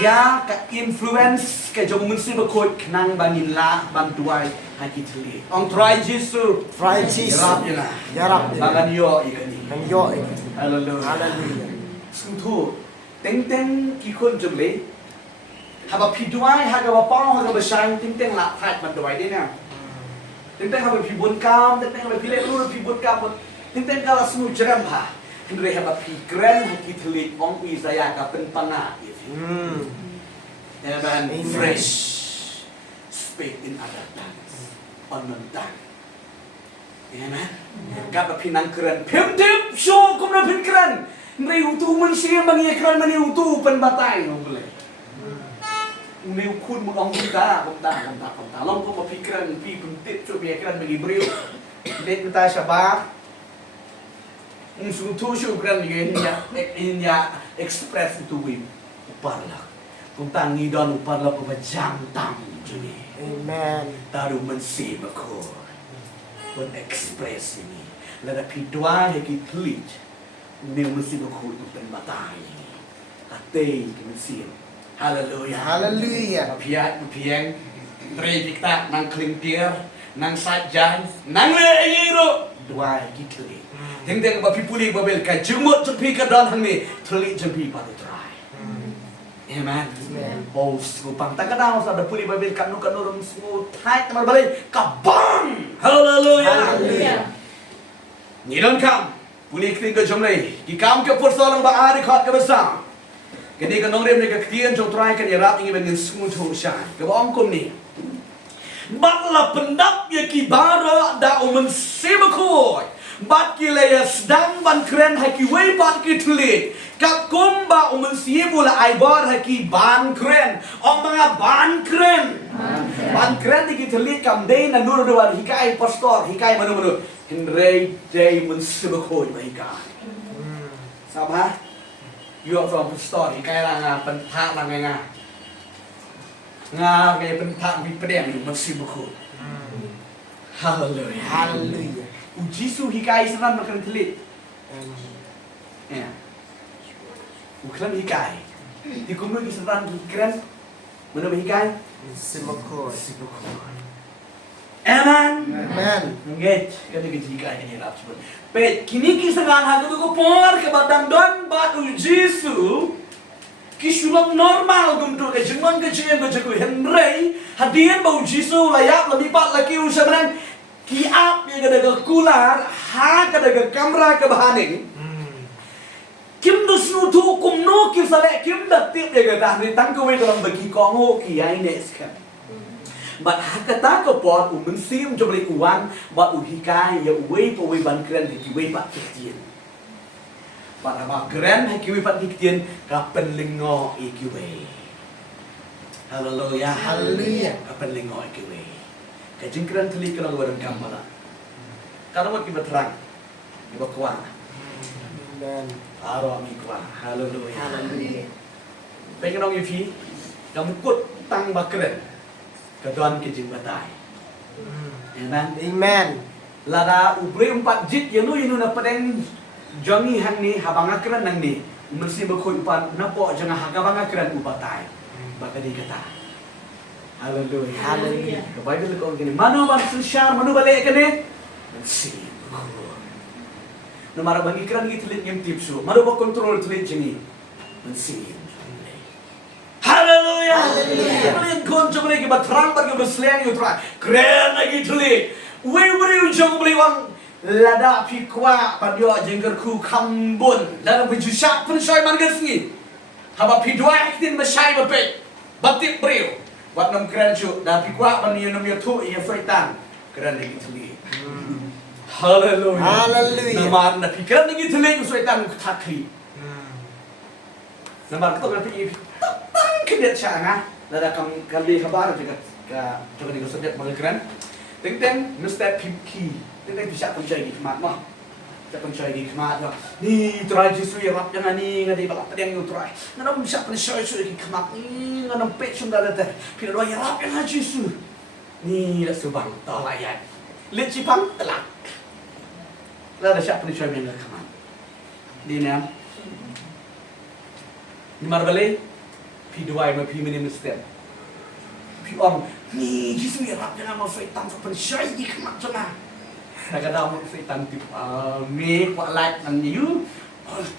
ya ka influence ke jong mensi bekot kenang bangin la bantuai hakitli. Ong try Jesu. Try Jesus. Yarap ya lah. Yarap. Bagan yo ikani. Nang yo. Hallelujah. Hallelujah. Sutu teng ki kun jumle. Haba piduai haga ba pau haga ba shine teng la phat bantuai dia na. Teng haba pi bun kam teng haba pi le lu pi bun kam teng kala sunu jeram ha. Kendri haba pi grand hakitli ong Isaiah ka pen pana. Amen. Fresh. Speak in other tongues. Unknown tongue. Amen. Kapa pinang keren. Pim show kumna pin keren. Nri utu mensia bangi keren mani utu pen batai no boleh. Ni ukun mo ong kita kumta. Long ko mapikiran pi puntit so pi keren bagi brio. Det kita syabak. Sutu show keren inya express itu wim. Uparlah. Kung tangi don uparlah pemajang tam juni. Amen. Taru mensi bako. Pun express ini. Lada pidwa heki tulit. Ni mensi bako upen batai. Ate mensi. Hallelujah. Hallelujah. Piat piang. Tre dikta nang klintier, nang sajan, nang leiro. Dua heki tulit. Teng ba pipuli babel ka jumut jepi ka don hang ni tulit jepi pada try. Amen. Oh, skupang takadaw sa dapuli babel kanu rum smooth tight naman balay kabang. Hallelujah. Ni don kam. Puli kring ka jomlay. Ki kam ka porsolang ba ari khat ka basa. Kani ka nong rem ni ka ktian jong try ka yarap ingi ben smooth ho shan. Ka ba ong ni. Batla pendap ya ki bara da umen sebakoy. Bat kilaya sedang ban keren haki wei bat ki tulit. Kat kumba umen siebula aibar haki ban keren. Om mga ban keren. Ban keren di ki tulit kam day na nuro doan hikai pastor hikai manu. Hinrei day men sibakoy ba hikai. Sama? Yuk from pastor hikai lang nga pentak lang nga. Nga ngay pentak mi pedang men sibakoy. Hallelujah. Hallelujah. Ujisu hikai seran makan telit. Ya. Uklan hikai. Di kumno ki seran keren. Mana hikai? Simakoi. Amen. Amen. Nget kani ki hikai ni rap sebut. Pet kini ki seran hagu ko por ke badan don bat ujisu. Ki sulap normal gumdo ke jengman ke jeng ke jago Henry hadian bau jisu layak lebih pat laki usahanan ki ap yang kadaga kular ha kadaga kamera ke bahaning kim dusnu tu kumno kim sale kim datip ya gata ni tang ko dalam bagi kongo ki ai nes kan bat hakata ko pot umen sim jomli uwan bat uhikai ya wei po wei ban kren ki wei pat kitien bat ba kren ki wei pat kitien ka penlingo iki wei. Hallelujah. Hallelujah. Ka penlingo iki wei. Kajing keren telik kalau barang kamala. Kalau mau kita terang, kita kuat. Amen. Aro mi kuat. Hallelujah. Hallelujah. Pengen orang ifi, kamu kut tang bakren. Keduan kejing batai. Amen. Amen. Lada ubri umpat jit yang nu na padeng jangi hang ni habang akran nang ni mesti berkoi umpat napo jangan habang akran upatai bakadi kata haleluya Hallelujah. ke Bible ko gini manu bang syar manu balik kene si no mara bang ikran gitu lit yang tipsu manu ba kontrol tulit jengi si haleluya kalian gonjo balik ke batrang bagi berselian utra keren lagi tulit we jong beliwang lada pikwa padio jengkerku kambun dalam berjusak pun saya manggil haba pidwa tin masai bape batik brio buat nam keren cu da pikwa pan yo nam yo tu ya syaitan keren lagi tuli haleluya Hallelujah. namar na pikran lagi tuli ku syaitan ku takli namar ko ngapi tang kedet syanga lada kam kali kabar juga ka coba di sebut manggil keren Teng mesti pimki, teng bisa pencari khidmat mah, bisa pencari khidmat mah. Ni try jisu ya rap jangan ni ngadi balap pedang you try. Ngana bisa pencari khidmat ni ngana pet sunda dah. Pira doa ya rap yang jisu. Ni la subang tawayat. Let cipang telak. La dah siap pencari yang khidmat. Di ni am. Ni marbale pi duai ma pi minim step. Pi om ni jisu ya rap jangan mau syaitan pencari khidmat jangan. Kadang-kadang syaitan tip me kuat like nan you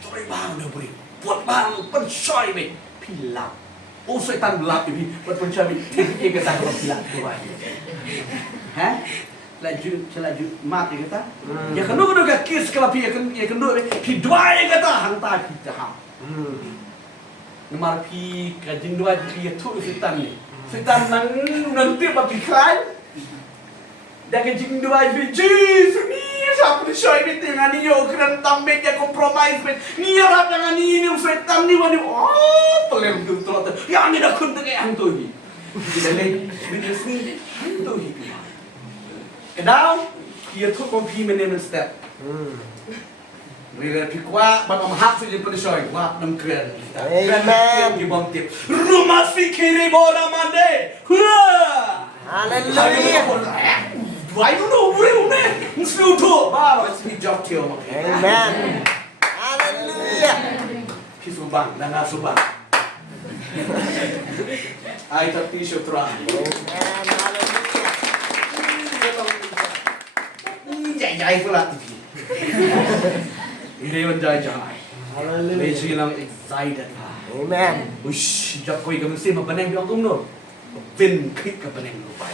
toy bang dah beri buat bang pencari be pilap oh syaitan belap ni buat pencari dia kata kalau pilap tu ha laju laju mat dia kata ya kan dulu kat kis kalau pi ya kan dulu pi dua dia kata hantar kita ha nomor pi kajin dua pi tu syaitan ni syaitan nanti apa pi kai dah kajing dua Jesus ni siapa ni syai bete ngani yo kran tambek ya compromise bet ni arap ngani ni syaitan ni wani pelem tu terus ya ni dah kun dengan hantu ni kita lagi bisnes ni hantu ni kedau dia tu kompi menem step Rila pikwa bang mahak sujud pada syai wap nam keren Amen. di bang tip rumah fikiri bola mande Hallelujah. Why don't know where you slow to ba si job tio ma Amen. Hallelujah. ki subang na nga subang ay tapi syutra Amen. Hallelujah. jai pula ini man jai Hallelujah. Beji lang excited Amen. ush job ko igam si mapaneng biang tung no pin kik ka paneng no pa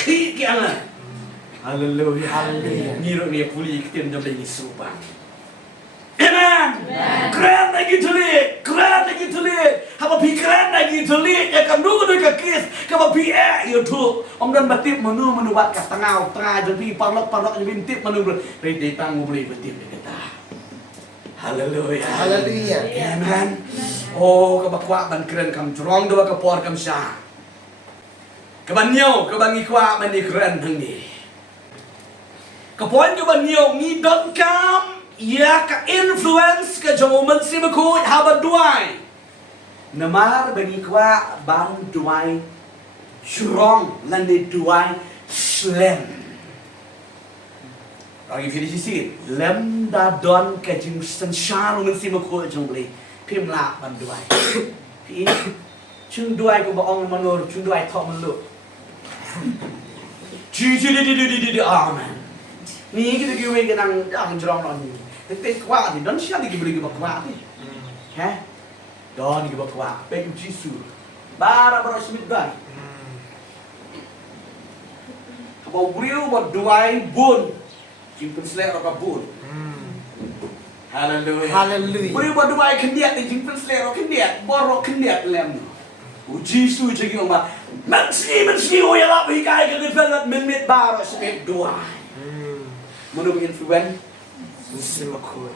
kik kya Hallelujah. Hallelujah. Ngiro ni puli kitin jom lagi subang. Amen. Keren lagi tulit, keren lagi tulit. Haba pi keren lagi tulit. Ya kan dulu dekat kis, kaba pi you tu. Om dan batip menu buat kat tengah jadi parlok jadi tip menu rete tang beli batip kata. Hallelujah. Hallelujah. Amen. Oh, kaba kuat ban keren kam jrong dua ka por kam sha. Kaban nyo, kabang ikwa man ni keren hang ni. Kapuan ke banyo ni .com ya ka influence ka jomen si makut haba duai namar bani kwa ban duai strong lande duai slam lagi finish si lem da don ka jing sanshar men si makut jongle pim la ban duai pi chung duai ko ba ong manor chung duai thok man lu di amen ni kita giwe kenang ang jrong non ni tek kwa ni don sia di gibli gibak kwa ni ha don gibak kwa pe jisu bara smit dai kabo brio bo duai bun jimpen slek ro ka bun haleluya Hallelujah. brio bo duai kendiat ni jimpen slek ro kendiat boro kendiat lem o jisu jegi oma manski o ya la bi kai ke develop minute bara smit duai menurut influence Simakut.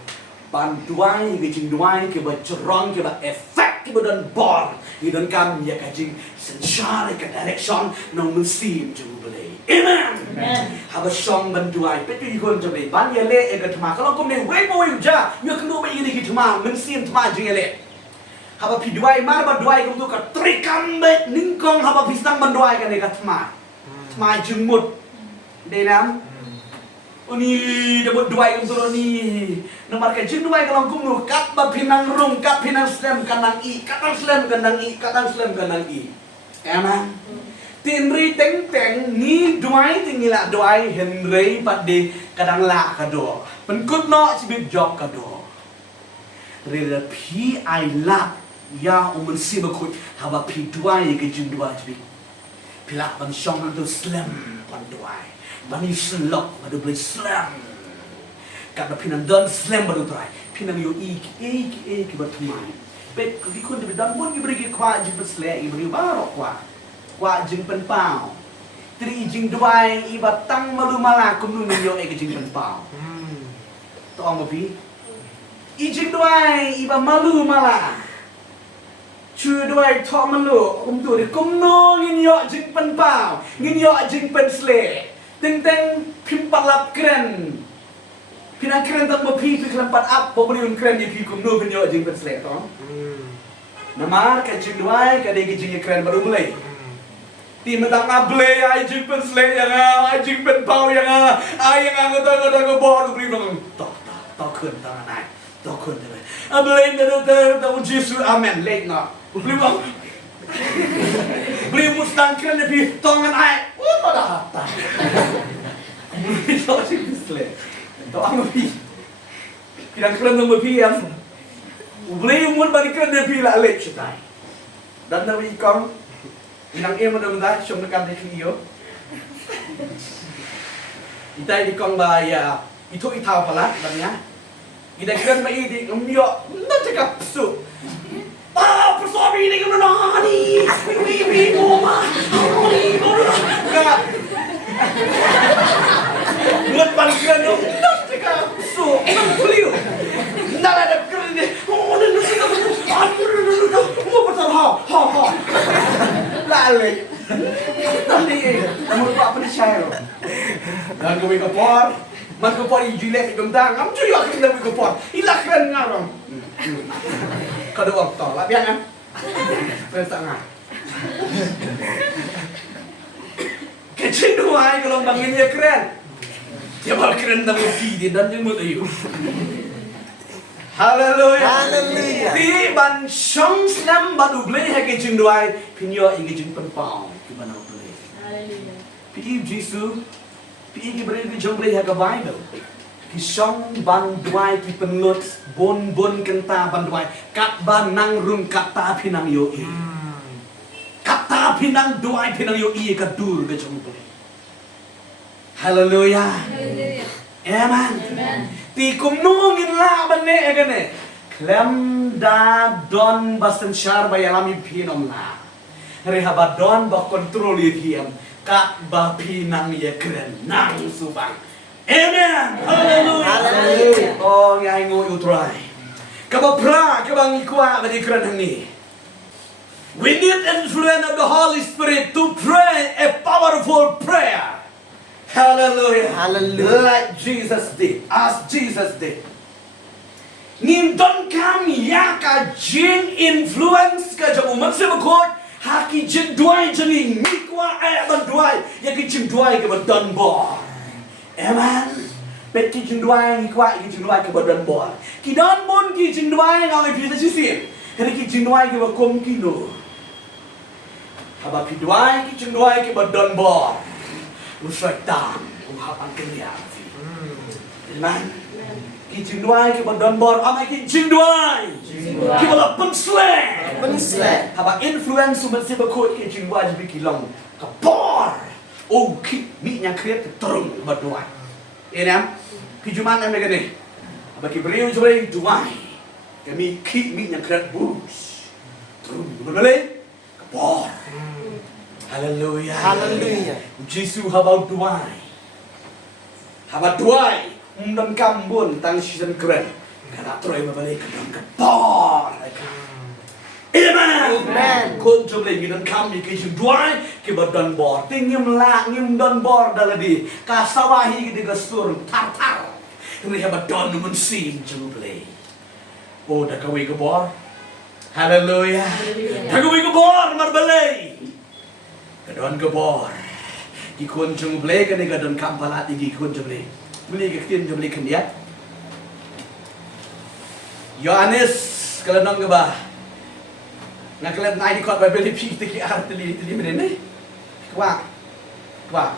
bantuan kecing duai ke bercerong ke efek ke badan bor dan kami ya kecing sencari ke direction no musim jumpa beli amen habis song bantuan petu ikon jumpa ban ya le egat ma kalau kau ni wei boy uja ya kena bayi ni kita ma musim tma jeng le habis piduai mar bantuan kau tu ke trikam bet ningkong habis pisang bantuan kan egat ma tma jumut Denam. Uni dapat dua yang turun ni. Nomor kecil dua yang langkum nu kat ba pinang rum kat pinang slam kanang i katang slam kanang i katang slam kanang i. Amen. Tinri teng teng ni dua tingila dua Henry pada kadang la kado. Penkut no cibit job kado. Rela pi ai la ya umun si bakut haba pi dua yang kejun dua cibit. Pilak ban syong tu slam ban dua. Bani slok baru boleh slam. Kata pinang don slam baru try. Pinang yo ik berteman. Bet kikun di bidang pun diberi kwa jing berselek diberi barok kwa jing penpau. Tri jing duai iba tang malu malah kumnu yo jing penpau. Tong mobi. Jing duai iba malu malah. Chu duai tong malu kumtu di kumnu ngin yo jing penpau. Ngin yo jing penselek. Teng pimpalap keren. Pinang keren tak mopi piklampat up poberiun keren di pikum nu penyo jing penselek tong. Namar ka jing duai ka de jing keren baru mulai. Ti metang able ai jing penselek yang ai jing penpau yang ai yang ngata bor beri dong. Tok kun tangan ai. Tok kun de. Able ngata Yesus amen late no. Beri bang. Beri mustang keren di tongan ai. Pada hatta. Beri tok jing penselek. Tok amopi. Kira keren tu mopi yang. Beri umur bagi keren dia bila late cetai. Dan dari kong. Inang ia mudah-mudahan syom dekat di video. Kita di kong bahaya itu itau pala banyak. Kita keren mai di umyo nak cakap su. Persoalan ini kena nani. Ini mama. Ini enggak. Buat panggilan dong. Nak cakap su. Nak beliau. Nak ada keren ni. Oh, nak. Mau pasal ha. Lali. Nanti kamu lupa apa ni saya. Dan kau ikut por. Mas kau por ijilek ikut dang. Kamu cuy akhir dah ikut por. Ilah keren ngarang. Kau dah waktu lah biar kan. Tengah. Kecil dua kalau bangunnya keren. Dia bal keren dah mesti dia dan dia mutu. Haleluya. Haleluya. Di ban syong slam baru boleh hake jing dua pinyo ingi jing penpau ki bana boleh. Haleluya. Pi Jesu pi ki boleh ki jong boleh hake Bible. Ki syong ban dua ki penlut bon kenta ban dua kat ban nang rum kata pinang yo i. Kata pinang dua pinang yo i ka dur ke jong boleh. Haleluya. Haleluya. Amen. Amen. Ti kumnungin la bane agane. Klem da don basen syar bayalami pinom la. Rehaba don ba kontrol yiem. Ka ba pinang ye keren nang subang. Amen. Hallelujah. Hallelujah. Oh ngai ngo utrai. Ka ba pra ka bang ikwa ba di keren ni. We need influence of the Holy Spirit to pray a powerful prayer. Hallelujah. Hallelujah. Like Jesus did. As Jesus did. Nin don kami ya ka jing influence ka jang umat sebekot. Haki jing duai jeni mikwa ban duai. Ya ki jing duai ke don bor. Amen. Bet ki jing duai mikwa ki jing duai ke don bor. Ki don bon ki jing duai ngai pi sa sisim. Kena ki jing duai ke kom kino. Haba pi duai ki jing duai ke don bor. Usaitan, uhapan kenyang. Amen. Kijing duai ke don bor, amai kijing duai. Ki bala penslek. Penslek. Haba influence umat si bakut kijing duai jibi kilong. Ka bor. Oh ki mi nya kriat terung berduai. Ini kijuman ame gane. Haba ki beriu juai duai. Kami ki mi nya kriat burus. Terung berbalik. Ka bor. Hallelujah. Hallelujah. Jesu habau duai. Haba duai. Dan kambun tang season keren. Kana troy mabalik kadang kapor. Amen. Amen. Kon joble ngi dan kam ki duai ki badan bor. Tingim la ngim dan bor daladi. Ka sawahi ki gastur tar. Ini haba don mun sim joble. Oh da kawi ke bor. Hallelujah. Da kawi ke bor marbalay. Kadon ke bor. Ikon jeng beli kan ika dan kampalat igi ikon jeng beli. Beli ketin jeng beli kendiat. Yohanes kalau nong kebah. Ngaklet naik di kot Bible pi teki arteli menene. Kuak.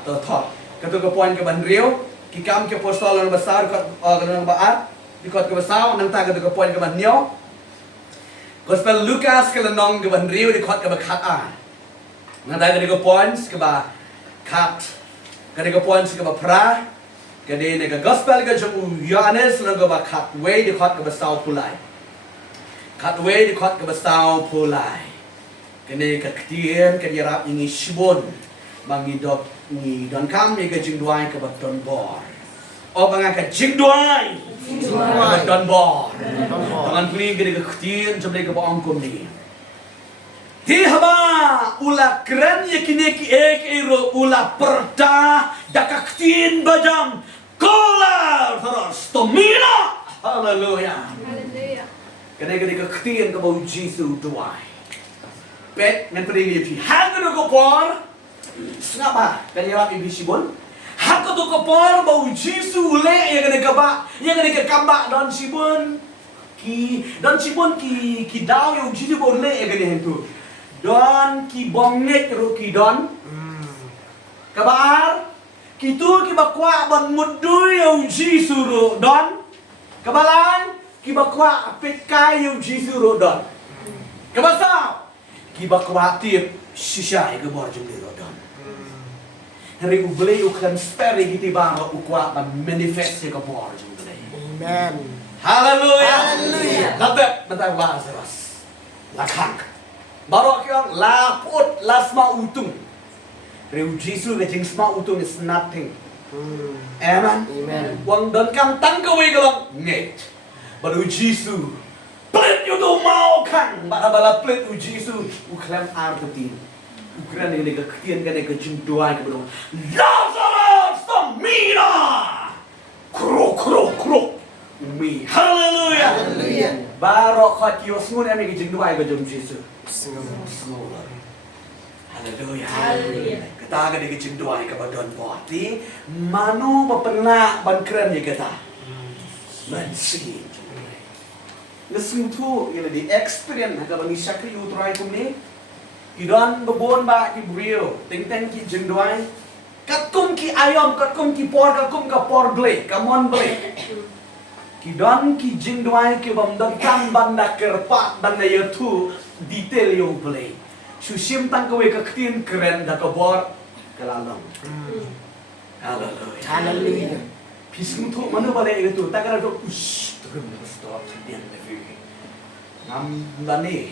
Tot. Katu ke poin ke bandrio, ki kam ke apostol besar kot nang baat, di kot ke besar nang ta katu ke poin ke banyo. Gospel Lukas kalau nong ke bandrio di kot ke bakat a. Nang ta ke poin ke ba kat. Ke poin ke ba pra. Ke de ke gospel ke jemu Yohanes nang ke bakat we di kot ke besar pulai. Kat we di kot ke besar pulai. Kene ke ketien ke dirap ingi shibon. Bangi dok ni don kam ni ke jing duai ke don bor. O banga ke jing duai. Ke don bor. Tangan puli ke de ketien jomle ke baong kum ni. Ti haba ula keren ye kini ki ek ero ula perda dak ketien bajam kola terus tomina. Haleluya. Hallelujah. Kene ke de ketien ke bau Jesu duai. Pet men puli ye pi hang ke bor. Kenapa? Kan yang rapi bisibun. Hak tu kepor bau Jisu le yang kena kebak, yang kena kebak dan sibun ki daw yang Jisu bau le yang kena hentu. Don ki bonget ru ki don. Kabar kitu ki bakwa ban mudu yang Jisu ru don. Kabalan ki bakwa pekai yang Jisu ru don. Kabasa ki bakwa tip shisha ke bor jeng ru don. Hari ubeli ukan speri gitu bang ukwa manifest ke bor jeng ru. Amen. Haleluya. Haleluya. Labet bentar Lazarus. Lakak. Baru kira laput lasma utung. Riu Jisu ke jeng sma utung is nothing. Amen. Amen. Wang dan kam tang kewe gelong nget. Baru Jisu. Plit itu mau kan. Bala plit Jisu. Uklam arti. Ukuran ini keketian kan ke jeng doa ke belum. Lazarus Tamina. Kro. Umi. Haleluya. Haleluya. Baru khat yo sungun ame ke jeng doa ke jeng Jisu. Semua. Haleluya. Haleluya. Kita akan dikecing doa ke badan boti. Manu bepenak ban keren ya kita. Mensi. Ngesim tu yang di experience agak bani syakri utrai kumni. Kidon bebon ba ki brio. Teng ki jeng doa. Katkum ki ayam, katkum ki por ble, kamon ble. Kidon ki jeng doa ki bam dan banda kerpat dan na tu detail yung ble. Susim tang kowe kektin keren da kabor kalalong. Haleluya. Haleluya. Pisung tu mana balik itu tak ada tu ush terus stop dia lagi. Ngam lani.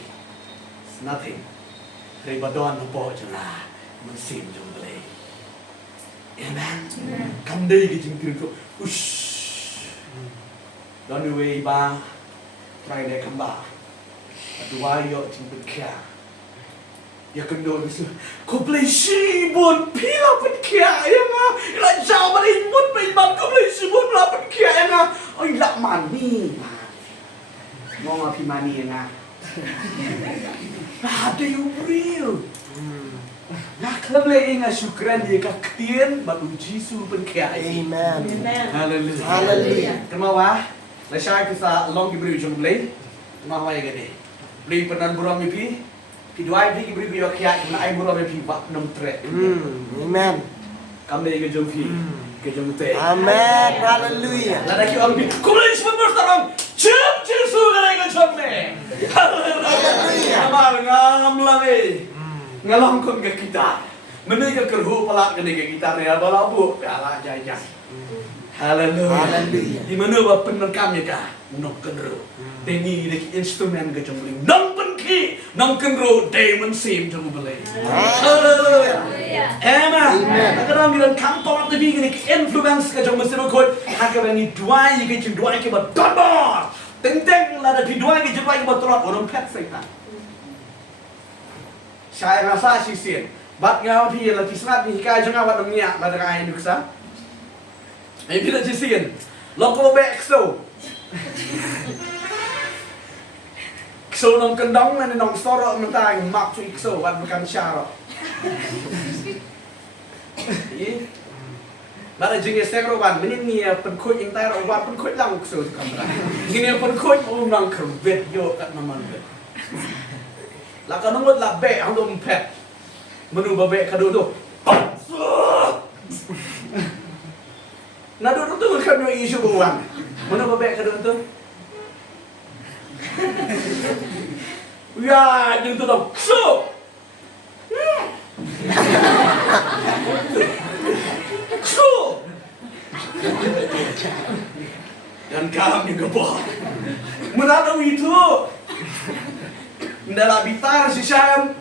Nothing. Ribadon po jela mensim jom balik. Amen. Kandai ke jing tu ush. Don't way ba. Try de kamba. Dua yo jing berkia. Ya kendo bisu. Kau beli sibun pila penkia ya nga. Ila jauh balik imut peiman kau beli sibun pila penkia ya nga. Oh ila mani. Mau ngapi mani ya nga. Ada yang real. Nah kalau beli ingat syukran dia kaktian baru Jisu penkia. Amen. Haleluya. Haleluya. Kemawa. Lesai kita long diberi ujung beli. Kemawa ya gede. Beli penan buram mipi. Kidwai pi beri biok ya na ai buram mipi bak nom tre. Amen. Kami ke jom pi. Ke jom te. Amen. Haleluya. Lada ki orang pi. Kumulai semua bertarung. Jom Jisu kena ke jom me. Haleluya. Kamal ngam lagi. Ngalong kon ke kita. Menika kerhu pelak kene ke kita ya balabu. Ala jajah. Haleluya. Haleluya. Di mana ba penerkam ya ka? Nok kenro. Dengi de instrumen ke jom beli. Nang penki, nang kenro demon sim jom beli. Haleluya. Amen. Kadang bilang kantor tu bi ke influence ke jom mesti kot. Hak bani dua ke jom dua ke ba donor. Tenteng la da dua ke jom ke ba trot orang pet setan. Saya rasa sisir. Bat ngau pi la pisrat ni kai jang awat dunia la da ai duksa. Ai bila jisin. Loko back so. So nong kendong na nong soro mentang mak tu ikso wat bukan syaro. Nada jinge segroban menin penkut yang tayar obat penkut lang so kamera. Gini penkut nang kervet yo kat naman bet. La kanungot la be ang dum pet. Menu babe kadu tu. Nado tu kan yo isu buang. Menu babe kadu tu. Ya, jeung tu dong. So. Dan kami gebor melalui itu ndala bitar si Syam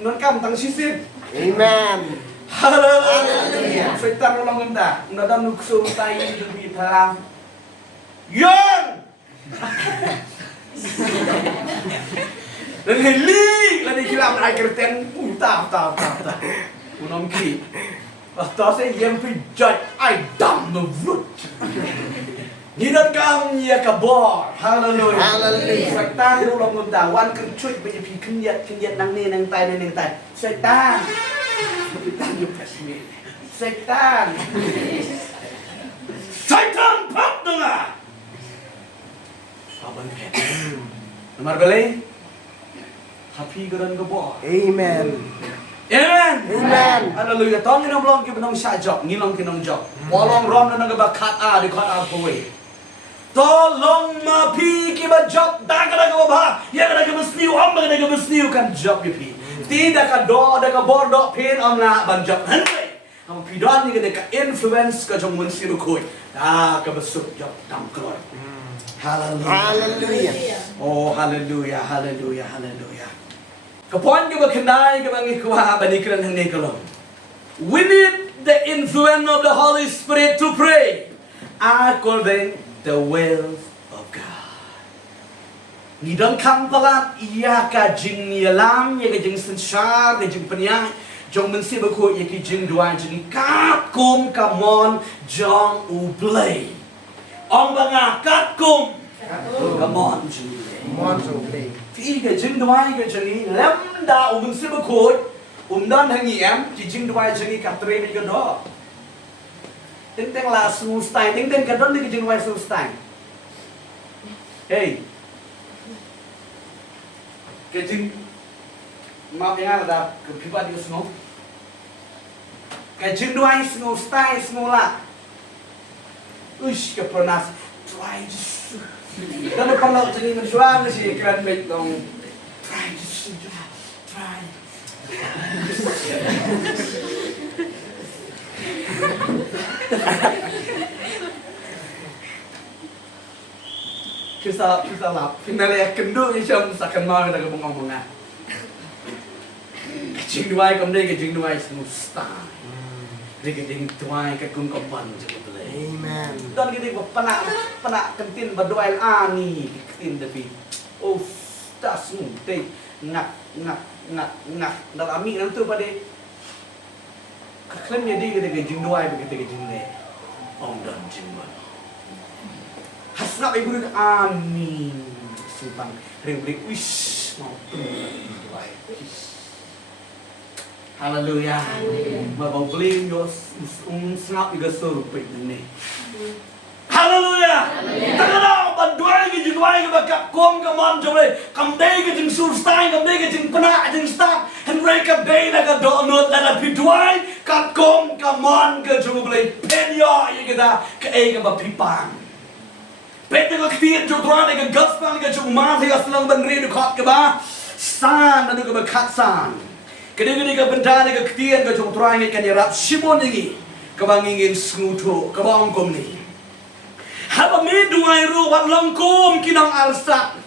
nakam tang sisit. Amen. Haleluya. Setan ulang genda ndada nuksum tai lebih terang yang dan heli lagi kilam akhir ten ta unom ki Basta saya yang pijat ai dam no vlut. Nidon kam ya kabor. Haleluya. Haleluya. Setan ulang ngunda wan kercuit be pi kenyat nang ni nang tai. Setan. Setan yo kasmi. Setan. Setan pak dengar. Abang pet. Nomor beli. Happy geran kabor. Amen. Amen. Amen. Hallelujah. Tong nginong long kibnong sa job, nginong kinong job. Walong rom na nga ba kat a di kat a puwi. Tolong mapi kiba job daga daga ba. Ya daga besniu am daga besniu kan job pi. Tidak ka do daga bor do pin am na ban job. Henry. Am pidon ni ka influence ka jong mun siru koi. Da ka besuk job dam klor. Hallelujah. Hallelujah. Oh hallelujah, hallelujah, hallelujah. Kapon ke berkenai ke bangi kuah banikan hene kalau. We need the influence of the Holy Spirit to pray according the will of God. Ni dalam kampalat ia ka jing yalam ia ka jing sensar ka jing penyang jong mensi berku ia ka jing dua jing kat kum kamon jong ublay. Ong banga kat kum kamon jing ublay. Monthly. Phi cái chính đoái cái chân ý lắm đạo mình sẽ bực khối đơn hàng nhỉ em chỉ chính đoái chân ý cặp tre cái đó tiếng tiếng là smooth style tiếng tiếng cái đó đi cái chính đoái smooth style hey cái chính mà tiếng Anh là cái phía bên cái smooth cái chính đoái smooth style smooth là ui cái pronounce try dan kalau jadi menjual sih keren baik dong. Try. Kisah lap. Finalnya kenduk ni macam sakan mau kita ngomong-ngomongan. Kecing dua kecing dua semua star. Kecing dua kekung kompan je boleh. Amen. Dan gini penak kentin berdoa ani kentin tapi oh tas teh nak dalam ami nanti pada klaim jadi kita gejing doa begitu gejing le om dan jingwan hasnap ibu amin simpang ring wish mau doa haleluya mau beli yo snap juga suruh ini haleluya takana banduai ke jingwai ke bakap kom ke mon jole kam dei ke jing surstai kam dei ke jing pena jing start and break up day na ka do not na piduai kat kom ke mon ke jole penyo ye kita ke e ke bapipang pete ko ktian jo drane ke gospel ke jung ma se aslang ban re khot ke ba san na ke ba khat san kene ke bendane ke ktian ke jung drane ke nyarap simon ini kebangingin sengutu kebang kom ni haba me duai ru wat longkom kinang arsap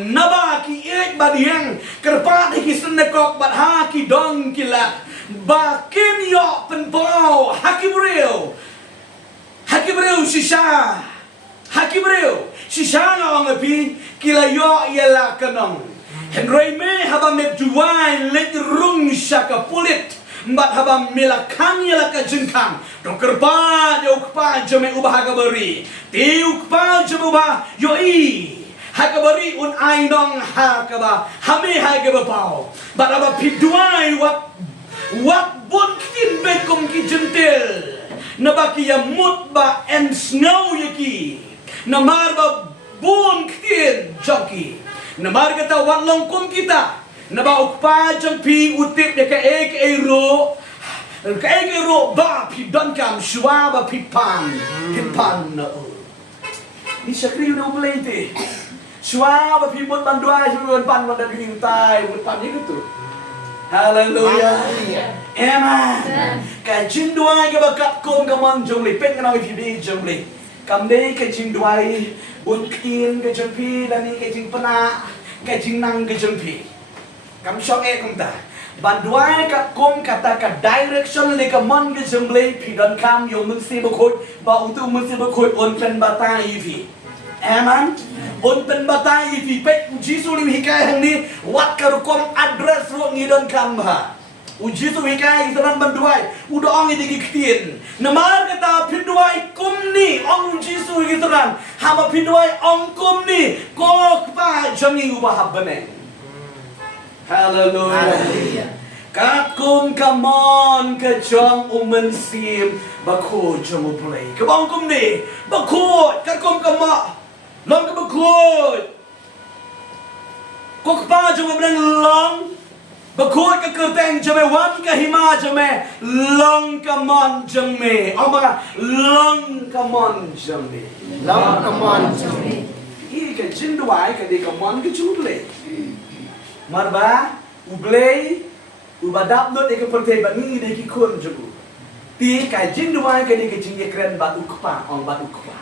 naba ki ek badiang kerpat ki senekok bat ha ki dong kilat bakim yo penbau hakibreu shisha ngawang api kila yo yela kanong henrei me haba me duai let rung shaka pulit Mbat habam milakang yalaka jengkang dong kerba yo kpa jeme ubah hakabari ti ukpa jeme ubah yo i hakabari un ai dong hakaba hame hakaba pau bat aba piduai wat Wat bun tin bekom ki jentel. Na baki ya mut ba en snow yaki. Na mar ba bun tin joki. Na mar kata wat longkum kita. Na ba ukpa jang pi utip ya ka e ro. Ka e ro ba pi don kam shwa ba pi pan. Pi pan na o. Ni syakri udah mulai ti. Shwa ba pi mut ban dua shwa pan ban da pi tai mut pan ni tu. Hallelujah. Amen. Cái chính đoái cái bà cắt côn cái món trong lì bên cái nói thì đi trong lì. Cầm đây cái chính đoái buồn kiên cái chân phi là ni cái chính pana cái chính năng cái chân phi. Cầm shop e không ta. Bạn đoái cắt côn kata cái direction lì cái món cái trong lì phi đơn cam dùng mình si bốc khôi bảo tu mình si bốc khôi ôn pen bà ta y phi. Amen. Ôn pen bà ta y phi pek Jesus lim hikai hang ni wat karukom address ro ngidon kam ha. Uji tu hikai isaran banduai udah ong ini kiktin namar kata pinduai kum ni ong uji su isaran hama pinduai ong kum ni kok pa jangi ubah habane. Hallelujah. Kat kum kamon ke jong umen sim bako jong uplay ke bong kum ni bako kat kum kama long ke bako kok pa jong umen long Bakut ke kerteng jeme wan ke hima jeme long kamon jeme. Oh maka long kamon jeme. Long kamon jeme. Ini ke jinduai ke di kamon ke chuble. Marba ublei ubadap not ke pertai bani de ki kun jugu. Ti ke jinduai ke di ke jingye kren bat ukpa ong bat ukpa.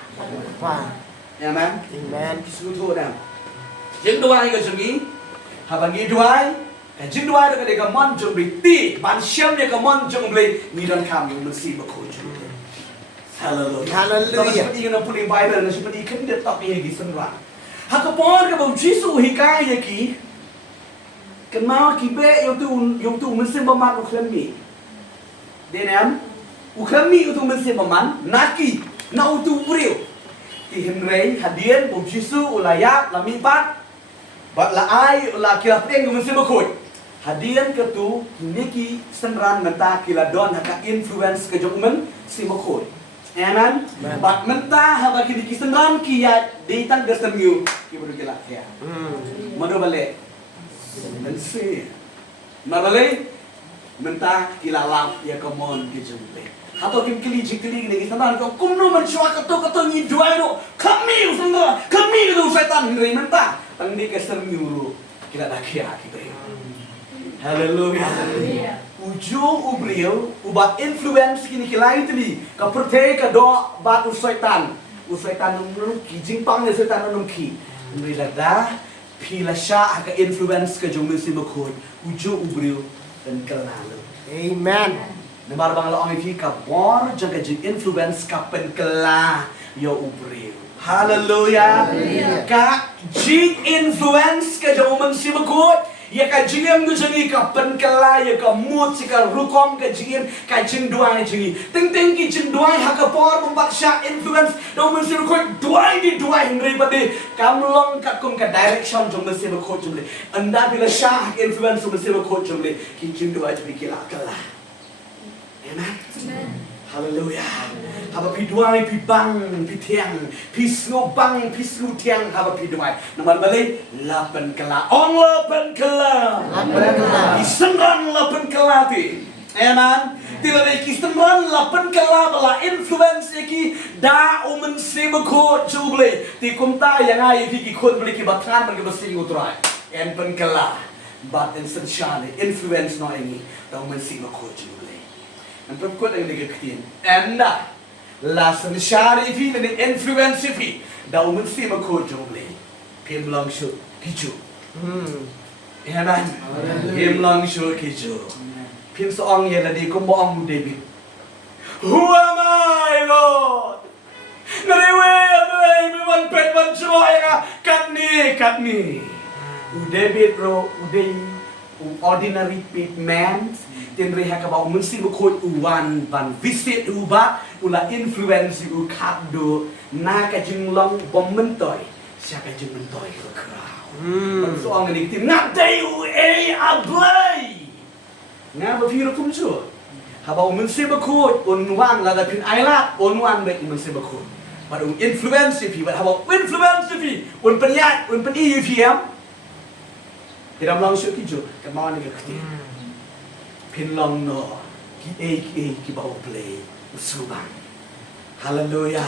Wah. Amen. Amen. Kisu tu dah. Jinduai ke jungi habangi duai Jin dua ada kadang kamon jom beli ti ban siam dia kamon jom beli ni dan kami mesti berkuju. Hallelujah. Hallelujah. Seperti yang pulih Bible, seperti kan dia tak ini di sana. Hakapon ke bau Yesus hikai ya ki. Kenal kibe yang tu mesti berman uklami. Denam uklami itu mesti berman naki na itu beriu. Ti Henry hadian bau Yesus ulayak lamipat. Bat la ai la kira peng mesti berkuju. Hadian ke tu niki senran menta kila don haka influence ke jongmen si mokoi. Amen. Bat menta haba ki niki senran ki ya di tang desemiu ki baru kila ya. Mado balik. Mensi. Marbale menta kila lap ya komon ki jongbe. Atau kim kili jikili niki senran ko kumno man shwa kato ni duai no kami usanga kami do setan ni menta tang ni ke semiu kila dak ya kita. Hallelujah. Uju ubriu ubat influence kini kilai tadi ka pertai ka do bat usaitan nung ki jingpang ne setan nung ki nilada pilasha ka influence ka jong si makoi uju ubriu dan kelalu. Amen. Nemar bang la ongi ka bor jaga jing influence ka pen kela yo ubriu. Hallelujah. Ka jing influence ka jong si makoi ya ka jingem du jangi ka penkala ya ka mut ka rukom ka jingem ka jingduai jangi ting ki jingduai ha ka por membat sya influence do mesti ko duai di duai ngri pade kam long ka kum ka direction jong mesti ko jumle anda bila sya influence mesti ko jumle ki jingduai ji kila kala. Amen. Hallelujah. Haba pi duai pi bang pi tiang pi snu bang pi snu tiang haba pi duai. Nama balik lapan kela. Ong lapan kela. Lapan kela. Isenran lapan kela ti. Amen. Tila de kisenran lapan kela bala influence ki da umen sebe ko juble. Ti kumta yang ai fi ki khod beli ki batkan ban ki basi utrai. En pen kela. But essentially influence no ini da umen sebe ko juble. En perkut yang diketin. Enda la sensyari fi dan influence fi da umen si mako juble. Pim long shu kichu. Amen. Pim long shu kichu. Pim soong ye la di ko mo ang David. Who am I, Lord? Ngariwe ablay mi wan pet wan joy ka kat ni. David ro uday ordinary pit man. Tin reha ka ba mesti bukod uwan ban visit uba ula influence u kaddo na ka jinglong bommentoy siya ka jingmentoy ka kraw so ang ni tin na day u ablay Nga ba piro kum chu. Habau mun se bakut unwan la da pin aila unwan be mun se bakut. But influence pi but habau influence pi un penyat un pen EPM. Kita long syuk ki chu ka ma ni ka khti. Pin long no ki ki bau play usubang. Hallelujah.